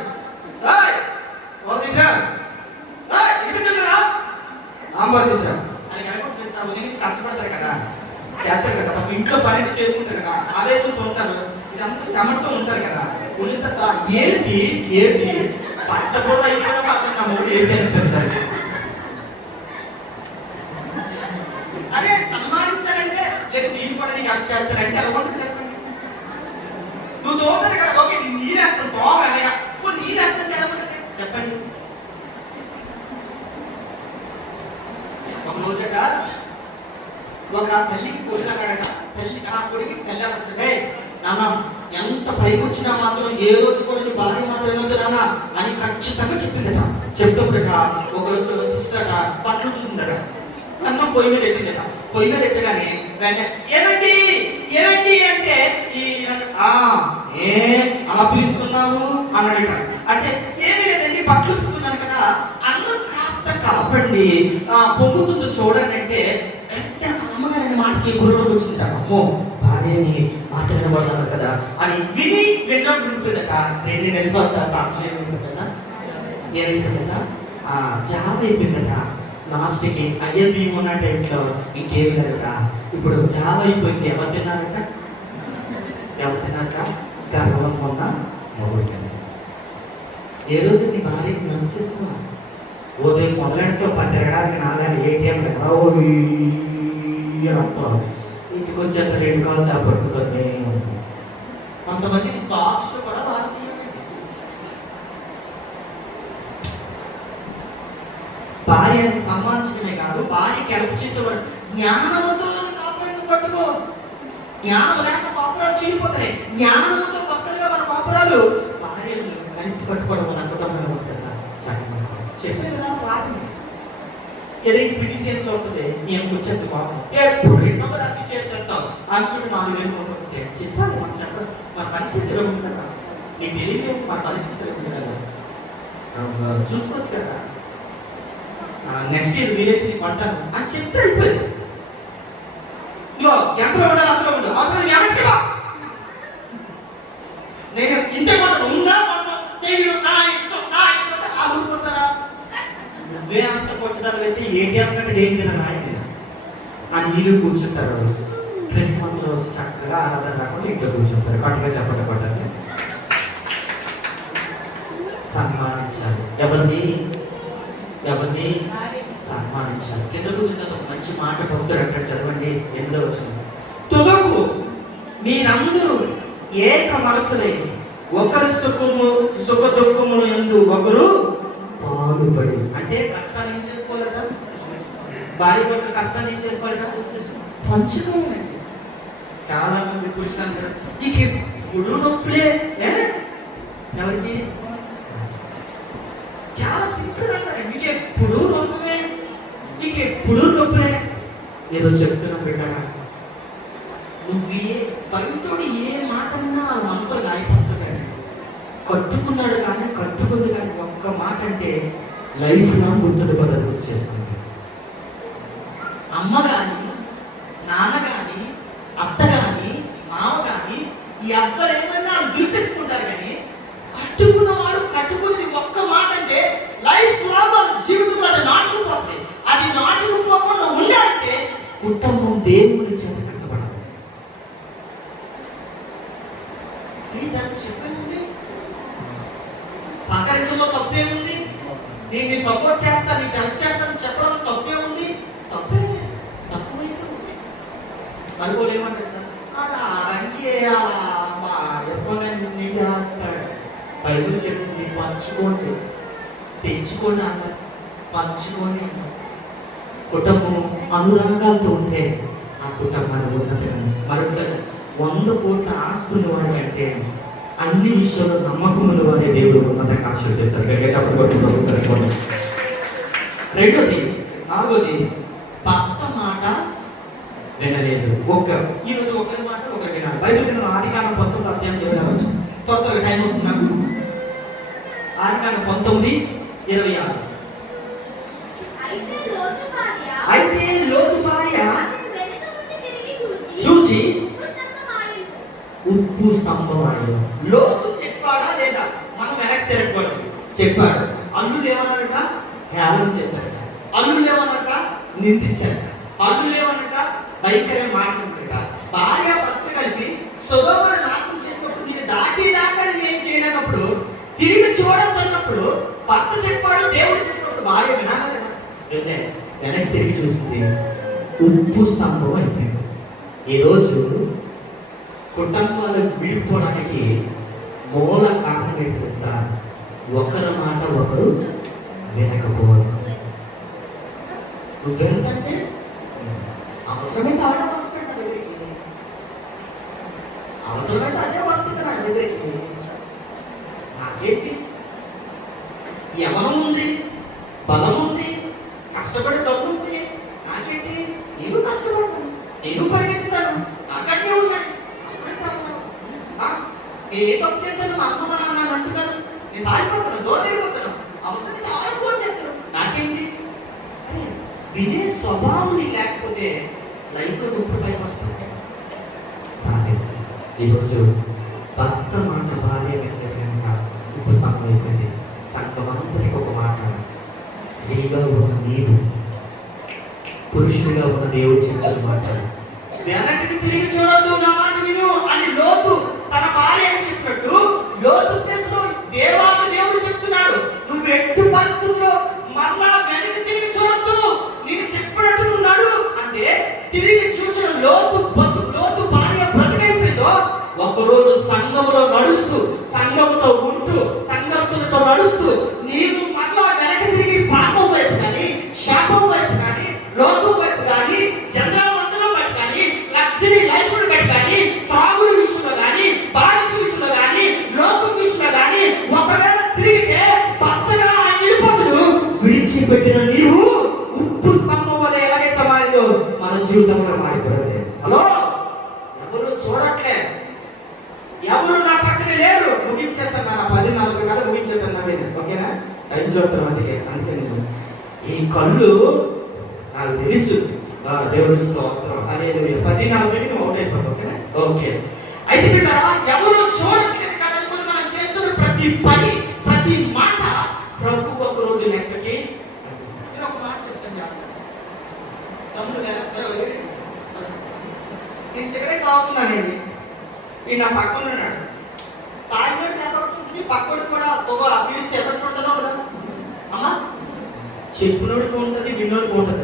తీసురా ఇప్పించలేదా ఆంబారు తీసురా అని కనుక తెలుసా? ఉదయం నుంచి కష్టపడతారు కదా, చేస్తారు కదా, ఇంట్లో పని చేసుకుంటారు కదా, ఆవేశంతో ఉంటారు, ఇదంతా చెమటతో ఉంటారు కదా. ఉన్న తర్వాత ఏది పట్టకూడదు అయిపోయినా అతను నా మూడు వేసేది పెడతారు. అదే సన్మానించాలంటే లేదు నీళ్ళు కూడా నీకు అది చేస్తారంటే అలా ఉంటుంది. చెప్పండి నువ్వు తోటది కదా, ఓకే నీరేస్తాను తోవగా నీరేస్తాను ఎలా ఉంటుంది చెప్పండి. ఒక రోజట ఒక తల్లికి కొడుకు అన్నాడట. తల్లి ఆ కొడుకు తల్లి అన్నట్టే, నాన్న ఎంత పైకి వచ్చినా మాత్రం ఏ రోజు కూడా నీ భార్య మాట వినొద్దు నాన్న అని ఖచ్చితంగా చెప్పిందట. చెప్తప్పుడట ఒకరోజు సిస్టర్ బట్టలు ఉతుందట. అన్నం పొయ్యి మీద ఎట్టిందట. పొయ్యి మీద ఎట్టగానే వెంటనే ఏమండి ఏమండి అంటే ఏ అలా పిలుస్తున్నావు అన్నాడట. అంటే ఏమీ లేదండి, బట్టలు ఉతుకుతున్నాను కదా, అన్నం కాస్త కలపండి, పొంగుతుందో చూడండి అంటే అంటే అమ్మగారి మాటకి గురువు వచ్చిందట. అమ్మో భార్యని మాట వినబడతాను కదా అని వినిపోయిందట. 2 నిమిషాల తర్వాత ఏమైపోయిందట, జాబ్ అయిపోయిందట. లాస్ట్కి అయ్యే బియ్యం ఉన్న టైంలో ఇంకేమి లేదట. ఇప్పుడు జాబ్ అయిపోయింది. ఎవరు తిన్నారట గర్వం ఉన్న మొగుడు తిన్నాడు. ఏ రోజు నీ భార్యకి నచ్చేసుకో. ఉదయం మొదలెంతో 10 ఎకరాలకి నాదాన్ని ఏటీఎం అంటాం. ఇంటికి వచ్చాక 2 కాల్స్ పట్టుకుతోనే ఉంటుంది. కొంతమందికి సాక్స్ కూడా వాడుతీయాలండి. భార్యని సన్మానించడమే కాదు, భార్యకి హెల్ప్ చేసేవాడు. జ్ఞానంతో కాపురాన్ని పట్టుకో. జ్ఞానం లేక కాపురాలు చీలిపోతాయి. జ్ఞానంతో కొత్తగా మన కాపురాలు భార్యలు కలిసి కట్టుకోవడం మన కుటుంబంలో ఉంటుంది సార్. చెప్పే విధానం రాదు. ఏదైతే పిటిసియన్స్ అవుతుంది నేను వచ్చేది బాబు ఎప్పుడు 2 రాత్రి చేస్తావు అంచుడు 4,000 కొనుక్కుంటే చెప్పాలి. మనం చెప్పదు, మన పరిస్థితిలో ఉంది కదా, నీకు తెలియదు మన పరిస్థితిలో ఉంది కదా, చూసుకోవచ్చు కదా. నెక్స్ట్ ఇయర్ వీలైతే నీకు కొంటాను అని చెప్తే అయిపోయింది. ఇగో ఎంతలో ఉండాలి అందులో ఉండు, అవసరం ఏమంటే నేను ఇంటే కొంటాను ఉందా చేయను నా ఇష్టం అంటే ఆ ఊరుకుంటారా? నువ్వే అంత కొట్టుదల అయితే ఏటీఎం కంటే డేంజర్ అని ఆయన అని ఇల్లు కూర్చుంటారు. క్రిస్మస్ రోజు చక్కగా ఆరాధన రాకుండా ఇంట్లో కూర్చుంటారు. కట్టుగా చెప్పండి పడ్డారు. సన్మానించాలి. ఎవరిని సన్మానించాలి. కింద కూర్చుంటే ఒక మంచి మాట భక్తుడు అంటాడు, చదవండి. 8వ వచనం. తుదకు మీరందరూ ఏక మనసులై ఒకరి సుఖ దుఃఖములు యందు ఒకరు పాలుపడి. అంటే కష్టాన్ని ఏం చేసుకోవాలట, భార్య భర్త కష్టాన్ని ఏం చేసుకోవాలట, పంచుకోవాలండి. చాలా మంది పురుషులు అంటారు నీకు ఎప్పుడు నొప్పులే. ఎవరికి? చాలా సింపుల్ అంటారు, నీకు ఎప్పుడు రోగమే, నీకు ఎప్పుడు నొప్పులే. ఏదో చెప్తున్నా బిడ్డగా, నువ్వు బయటోడు ఏ మాట ఉన్నా ఆ మనసు గాయపరచగానే కట్టుకున్నాడు కానీ కట్టుకుంది కానీ ఒక్క మాట అంటే లైఫ్ లాంగ్ గుర్తుడి పద్ధతి వచ్చేస్తుంది. అమ్మ కానీ నాన్న కానీ అత్త కానీ మావ కానీ ఎవరేమన్నా దురిపేసుకుంటారు కానీ కట్టుకున్నవాడు కట్టుకుని ఒక్క మాట అంటే లైఫ్ లాంగ్ వాళ్ళ జీవితంలో అది నాటుకుపోతుంది. అది నాటుకుపోకుండా ఉండాలంటే కుటుంబం దేవుని చేత కట్టబడాలి. ప్లీజ్ అంటే చెప్పండి, సహకరించడంలో తప్పేముంది? నేను నీ సపోర్ట్ చేస్తాను, నీకు హెల్ప్ చేస్తాను చెప్పడంలో తప్పేముంది? తక్కువైపు మరికోడు ఏమంటారు సార్, ఆడడానికి బైబిల్ చెప్తుంది పంచుకోండి, తెచ్చుకోండి అన్నారు. పంచుకోండి అన్నారు. కుటుంబం అనురాగాలతో ఉంటే ఆ కుటుంబాన్ని ఉన్నతగా మరొకసారి 100 కోట్ల ఆస్తులు వాడి అంటే అన్ని విషయంలో నమ్మకములు వాడే దేవుడు ఉన్నతంగా ఆశీర్వదిస్తారు. గట్టిగా చెప్పబడుతుంది. 2వ 4వది భర్త మాట వినలేదు. ఈరోజు ఒకరి మాట ఒకరు వినాలి. బైబిల్ విన్న ఆదికాండం 19 అధ్యాయం 26 త్వరగా టైం అవుతుంది నాకు. ఆదికాండం 19:26. అయితే లోతు భార్య చూచి ఉప్పు స్తంభమాయను. లోతు చెప్పాడా లేదా? మనం వెనక్కి తిరగకూడదు. చెప్పాడు. అల్లుడు ఏమన్నారట? హేళన చేశారట. అల్లుడు ఏమన్నారట? నిందించారట. అల్లుడు ఏమన్నారట? భయంకరంగా మాట్లాడుతారట. భార్య భర్త కలిపి సొదొమను నాశనం చేసినప్పుడు మీరు దాకా ఏం చేయలేనప్పుడు తిరిగి చూడమన్నప్పుడు భర్త చెప్పాడు, దేవుడు చెప్పినప్పుడు భార్య వినాలి కదా. వెనక్కి తిరిగి చూస్తుంది, ఉప్పు స్తంభం అయిపోయింది. ఈరోజు కుటుంబాలు విడిపోవడానికి మూల కారణం ఏంటి తెలుసా? ఒకరి మాట ఒకరు వినకపోవడం. నువ్వెంతంటే అవసరం అవసరమైతే ఆడే వస్తాడు నా దగ్గరికి, అవసరమైతే అదే వస్తుంది నా దగ్గరికి. నాకేంటి, యవనం ఉంది, బలం ఉంది, కష్టపడే డబ్బు ఉంది, నాకేంటి, నేను కష్టపడతాను, నేను పరిగెత్తుతాను, నాకన్నీ ఉన్నాయి. ఏ తప్పు చేశాను మా అమ్మ మా నాన్న అంటున్నాను, నేను ఆగిపోతాను, దూరం వెళ్ళిపోతాను, అవసరమైతే ఆడ ఫోన్ చేస్తాను, నాకేంటి అని వినే స్వభావం నీకు లేకపోతే లైఫ్లో దుఃఖ పైకి వస్తుంది. రాలేదు. ఈరోజు భర్త మాట భార్య వినలేదు కనుక ఉపశమనం అయిపోయింది. సంఘమంతరికి ఒక మాట, స్త్రీగా ఉన్న నీవు పురుషుడిగా ఉన్న దేవుడు చెప్పిన మాట, వెనక్కి తిరిగి చూడొద్దు, నా మాట విను అని లోతు తన భార్యకి చెప్పినట్టు లోతు దేవుడు చెప్తున్నాడు, నువ్వు ఎట్టి పరిస్థితుల్లో మళ్ళా వెనక్కి తిరిగి చూడొద్దు, నేను చెప్పినట్టు నువ్వు నడు అంటే తిరిగి చూసిన లోతు భార్య బ్రతికైపోయిందో, ఒకరోజు సంఘంలో నడుస్తూ, సంఘంతో ఉంటూ, సంఘస్థులతో నడుస్తూ నీవు మళ్ళా వెనక్కి తిరిగి పాపం వైపు కానీ, శాపం వైపు కానీ, లోకం వైపు కానీ, జనరల్ మందులో బట్టి కానీ, లగ్జరీ లైఫ్ బట్టి కానీ, త్రాగుల విషయంలో కానీ, బాలిష విషయంలో కానీ, లోకం విషయంలో కానీ ఒకవేళ తిరిగితే భర్తగా ఆయన విడిపోతుడు విడిచిపెట్టిన నీవు ఉప్పు స్తంభం వల్ల ఎలాగైతే మారిందో మన జీవితంలో మారిపోయింది. హలో, ఎవరు చూడట్లే, ఎవరు నా పక్కన లేరు. ముగించేస్తాను, నా 10:40 కల్లా ముగించేస్తాను నా మీద, ఓకేనా? టైం చూస్తాను అందుకే ఈ కళ్ళు నాకు తెలుసు. దేవుడి స్తోత్రం, అదే 10:40 నువ్వు అవుట్ అయిపోతావు, ఓకేనా? ఓకే. అయితే బిడ్డారా, ఎవరు చూడట్లేదు కానీ మనం చేస్తున్న ప్రతి పని, ప్రతి మాట ప్రభు ఒక రోజు లెక్కకి. నేను ఒక మాట చెప్తాను, నేను సిగరెట్ తాగుతున్నానండి, ఈ నా పక్కన ఉన్నాడు, తాగినోడికి ఎఫెక్ట్ ఉంటుంది, పక్కనోడికి కూడా పొగ పీలిస్తే ఎఫెక్ట్ ఉంటుందో కదా అమ్మా? చెప్పినోడికి ఉంటుంది, విన్నోడికి ఉంటుంది.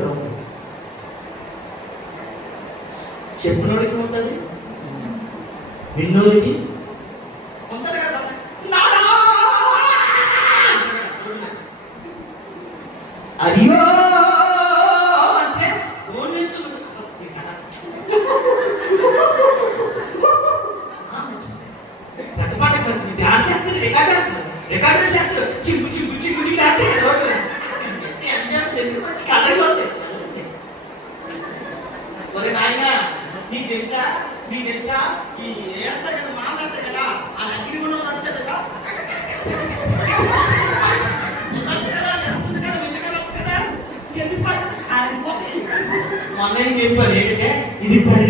చెప్పినోడికి ఉంటుంది, విన్నోడికి ఉంటుంది కదా. అయ్యో అంటే రికార్డ్ చేస్తారు, చిక్కు చిక్కు చిక్కు చిక్కు అంటే కట్టకపోతాయి. ఒరే నాయన, నీకు తెలుసా ఈ వేస్తారు కదా, మాట్లాడతారు కదా, ఆ అగ్ని కూడా పడుతుంది కదా, మొన్న చెప్పాను ఏంటంటే ఇది పైన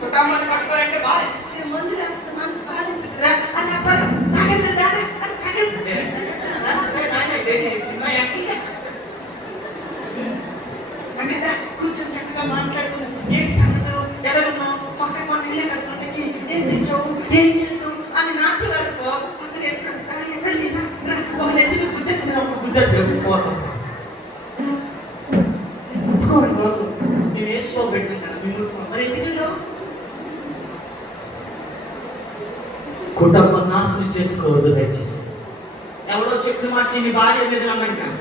కుటుంబాన్ని పట్టుకోవాలంటే బాగా మందు లేకపోతే మనసు బాధింపుతుందిరా అని చెప్పారు. సినిమా కూర్చొని చక్కగా మాట్లాడుకున్నాం, ఏంటి సంగతులు, ఎవరున్నావు, మొక్క మొన్న ఇల్లే కదా పండకి, ఏం తెచ్చావు, ఏం చేసావు అని నాకు అనుకో అక్కడ ఒక నెత్తిని పోతాం. ముట్టుకోండి బాబు, మేము వేసుకోబెట్టిన కదా మేము ముట్టుకోం. మరి ఎందుకు కుటుంబం నాశనం చేసుకోవద్దు దయచేసి. ఎవరో చెప్పిన మాట నీ భార్య మీద నమ్మంటాను,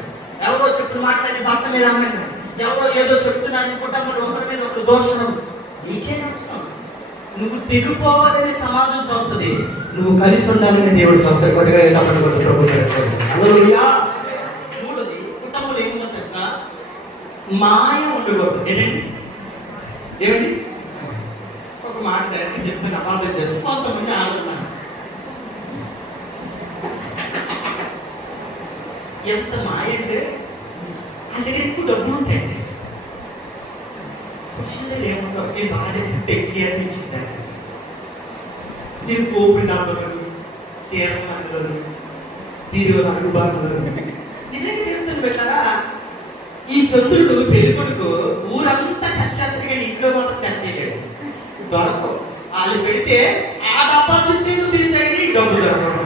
ఎవరో చెప్పిన మాట నీ భర్త మీద నమ్మంటాను, ఎవరో ఏదో చెప్తున్నాను కుటుంబంలో ఒకరి మీద ఒకరు దోషం, నీకే నష్టం. నువ్వు తెగిపోవాలని సమాజం చూస్తుంది, నువ్వు కలిసి ఉండాలని దేవుడు చూస్తాడు. కొత్తగా చెప్పండి హల్లెలూయా. మూడోది, కుటుంబంలో ఏముంటుందా? మాయ ఉండకూడదు. ఏంటండి? ఏమిటి? ఒక మాట డైరెక్ట్ చెప్తే అపార్థం చేస్తే కొంతమంది ఆడుతున్నారు. ఎంత మాయ అంటే ఆ దగ్గర ఎక్కువ డబ్బులు ఉంటాయండి. పురుషులు ఏముంటావు, ఈ భార్యకి టెక్సీ అనిపించిందా, నేను పోపులు డాబాలోని, సీరమాలోని, వీరు అడుగుబాటులోని. నిజంగా చెప్తాను పెట్టారా, ఈ సొంతుడు పెళ్లి కొడుకు ఊరంతా కష్టాత్రిగా ఇంట్లో మాత్రం కష్ట చేయడు. దొరకవు వాళ్ళు పెడితే ఆ డబ్బా చుట్టూ తిరిగి డబ్బు దొరకదు.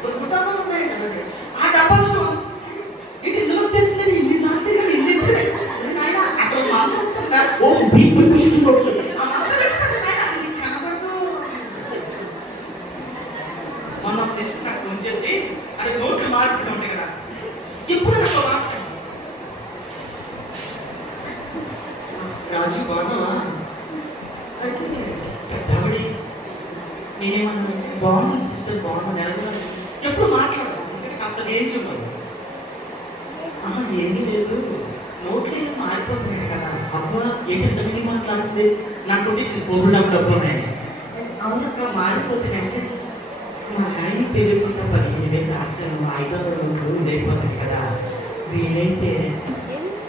కొన్ని కుటుంబాలు ఉన్నాయి కదా, ఆ డబ్బా చుట్టూ ఇది ఇందులో తెచ్చింది ఇన్నిసార్లు ఇన్ని నాయన అక్కడ మాట్లాడుతున్నారు. ఓ బీపుల్ పుష్టి ఆ మంత్రం వేస్తాడు నాయన, అది నీకు రాజు బాగున్నావా అంటే పెద్దవిడి నేనేమన్నానంటే బాగున్నా సిస్టర్ బాగున్నా నెల ఎప్పుడు మాట్లాడదాం ఎందుకంటే కాస్త నేర్చుకోవాలి. ఏమీ లేదు నోట్లో ఏం మారిపోతున్నాయి కదా అమ్మ ఏంటంటే మీరు మాట్లాడుతుంది నాకు పొగులు డబ్బులు ఉన్నాయి. అవునక్క మారిపోతున్నాయంటే మా ఆయన తెలియకుండా 15,000 రాశాను 500 ఇదైపోతుంది కదా వీలైతే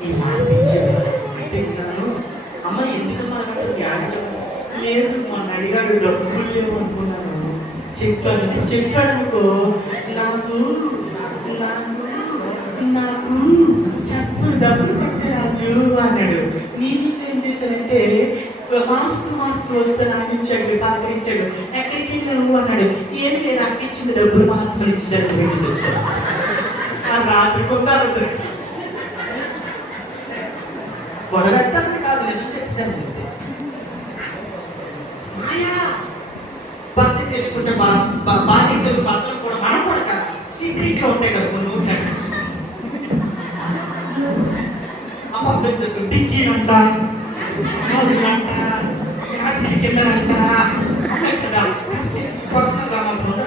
ఈ మార్పించేది అంటే విన్నాను. అమ్మ ఎందుకు మనకంటే లేదు మొన్న అడిగాడు డబ్బులు లేవు అనుకున్నాను చెప్పాడనుకో నాకు నాకు నాకు చెప్పులు డబ్బులు కొడితే రాజు అన్నాడు. నేను ఏం చేశానంటే మాస్కు వస్తే రానిచ్చాడు పలకరించాడు ఎక్కడికి వెళ్ళావు అన్నాడు. ఏం లేదు అక్కిచ్చింది డబ్బులు మార్చుకొని ఇచ్చేసాడు పెట్టేసి వచ్చాడు. ఆ రాత్రి కొందరు గొడవెట్టాలని కాదు నిజం చెప్పాను అంతే. మాయా భర్త తెలుసుకుంటే భార్య భర్తలు కూడా మనం కూడా చాలా సీక్రెట్గా ఉంటాయి కదా కొన్ని ఊళ్ళో అబద్ధం చేస్తాం. డిక్కీ అంట అంట యాటికి వెళ్ళారంట అన్నాయి కదా పర్సనల్గా మాత్రం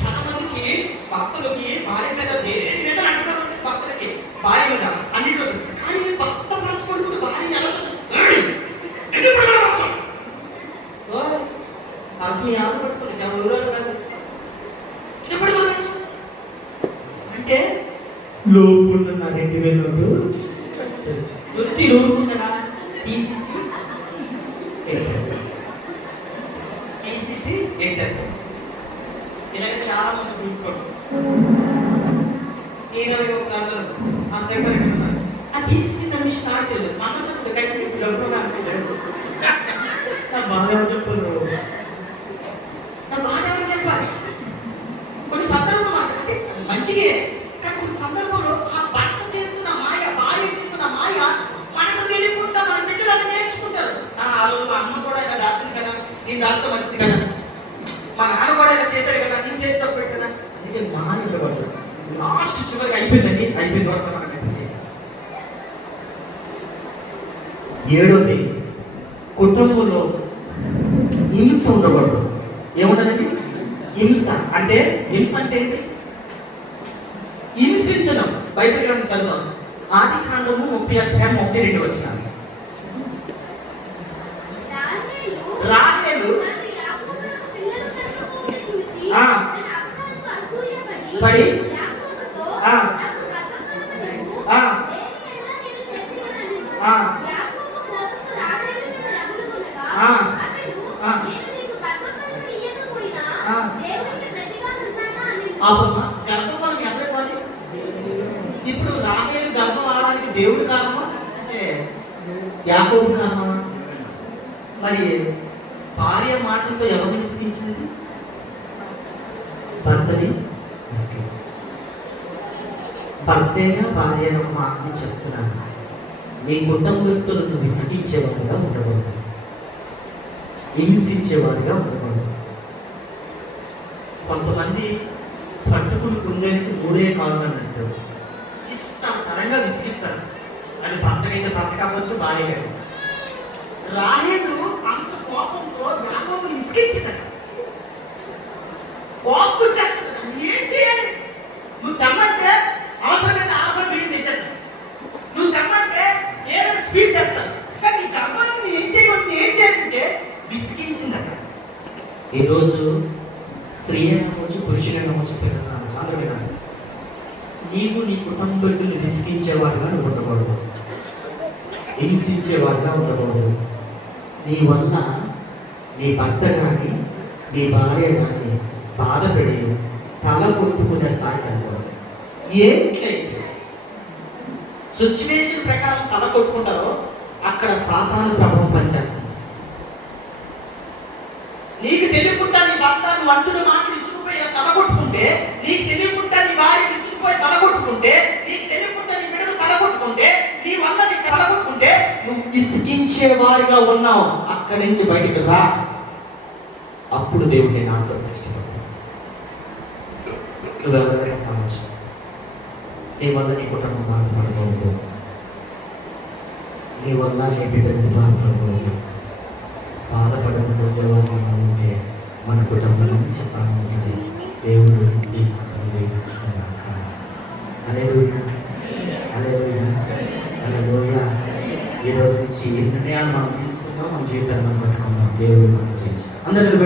చాలా మందికి భక్తులకి భార్య మీద దేని మీద అంటారు భక్తులకి భార్య మీద అన్నింటిలో కానీ భర్త పరచుకుంటూ భార్య ఎలా అసలు యాభై పడుతుంది ఎవరు కాదు అంటే లోపున్న 2,000 నోటు దొరికి లోపున్నారా తీసేసి ఏంటారు ఇలాగ చాలా మంది దూరుకోండి. నేను ఒకసారి ఆ సెంటర్ ఉన్నారు ఆ తీసేసి నన్ను స్టార్ట్ చేయలేదు మనసు కట్టి డబ్బులు నా బాధ ఎవరు చెప్పారు నా బాధ ఎవరు చెప్పాలి. కొన్ని సందర్భంలో అంటే మంచిగే కానీ కొన్ని సందర్భంలో ఆ భర్త చేస్తున్న మాయ భార్య చేస్తున్న మాయ మనకు తెలియకుండా మన బిడ్డలు అది నేర్చుకుంటారు. ఆ రోజు మా అమ్మ కూడా ఇలా దాసింది కదా నేను దాంతో మంచిది కదా మా నాన్న కూడా ఇలా చేశాడు కదా నేను చేతి తప్పు పెట్టు కదా అందుకే మాయ ఇవ్వబడ్డారు. లాస్ట్ చివరికి అయిపోయింది వరకు మనకి ఏడోది కుటుంబంలో హింస ఉండకూడదు. ఏముండదండి హింస అంటే ఏంటి హింసించడం. బైబిల్ గ్రంథం చదువు ఆదికాండము 30:1-2 వచనాలు. రాహేలు పడి గర్భఫలం ఎవరి ఇప్పుడు రాహేలు గర్భం ఆడడానికి దేవుడు కారణమా అంటే యాకోబు కారణమా? మరి భార్య మాటలతో ఎవరిని విసిగించింది? భర్తని విసిగించింది. భర్తేగా భార్య ఒక మాటని చెప్తున్నాను, నీ కుటుంబస్తులు నువ్వు విసిగించేవాడిగా ఉండకూడదు, హింసించేవాడిగా ఉండకూడదు. కొంతమంది పట్టుకుని కుందేనికి 3 కాళ్ళు అన్నట్టు ఇష్టానుసారంగా విసిగిస్తారు. అది భర్తకైతే భర్త కావచ్చు భార్య కాదు. రాహేలు అంత కోపంతో యాకోబుని ఇసిగించిందట. కోపం వచ్చేస్తుంది. ఏం చేయాలి? నువ్వు తెమ్మంటే అవసరమైన ఆఫర్ బియ్యం తెచ్చేస్తాను, నువ్వు తెమ్మంటే ఏదైనా స్పీడ్ చేస్తాను, కానీ నీ గర్భాన్ని ఏం చేయాలంటే విసిగించిందట. ఈరోజు స్త్రీ అనవచ్చు పురుషుడు అనవచ్చు పిల్లలు సాంద్రమైన నీవు నీ కుటుంబీకులు విసిగించేవాడిగా నువ్వు ఉండకూడదు, హింసించేవాడిగా ఉండకూడదు. నీ వల్ల నీ భర్త కానీ నీ భార్య కానీ బాధపడి తల కొట్టుకునే స్థాయి కనకూడదు. ఏంట్లయితే సిచ్యువేషన్ ప్రకారం తల కొట్టుకుంటారో అక్కడ సాతాను ప్రభావం పనిచేస్తుంది. నీకు తెలియకుండా నీ భర్త వంటుడు మాటలు ఇసుకుపోయి తల కొట్టుకుంటే, నీకు తెలియకుండా నీ భార్య ఇసుకుపోయి తల కొట్టుకుంటే, నీకు తెలియకుండా నీ బిడ్డలు తల కొట్టుకుంటే, నీ వల్ల నీకు తల కొట్టుకుంటే నువ్వు ఇసిగించేవారిగా ఉన్నావు. అక్కడి నుంచి బయటికి రా, అప్పుడు దేవుడు నేను ఆశీర్వదిస్తాడు. నువ్వెవరైనా కావచ్చు, నీ వల్ల నీ కుటుంబం బాధపడకూడదు, నీ వల్ల నీ బిడ్డకి బాధపడకూడదు. బాధపడకపోతే వాళ్ళు ఉంటే మన కుటుంబం మంచి స్థానం ఉంటుంది. దేవుడు ఈ మాటలు వేయించుకున్నాక హల్లెలూయా, హల్లెలూయా, హల్లెలూయా. ఈ రోజు నుంచి ఈ నిర్ణయాలు మనం తీసుకుందాం, మన జీవితాన్ని మనం పట్టుకుందాం. దేవుడు మనకు తెలుసు. అందరూ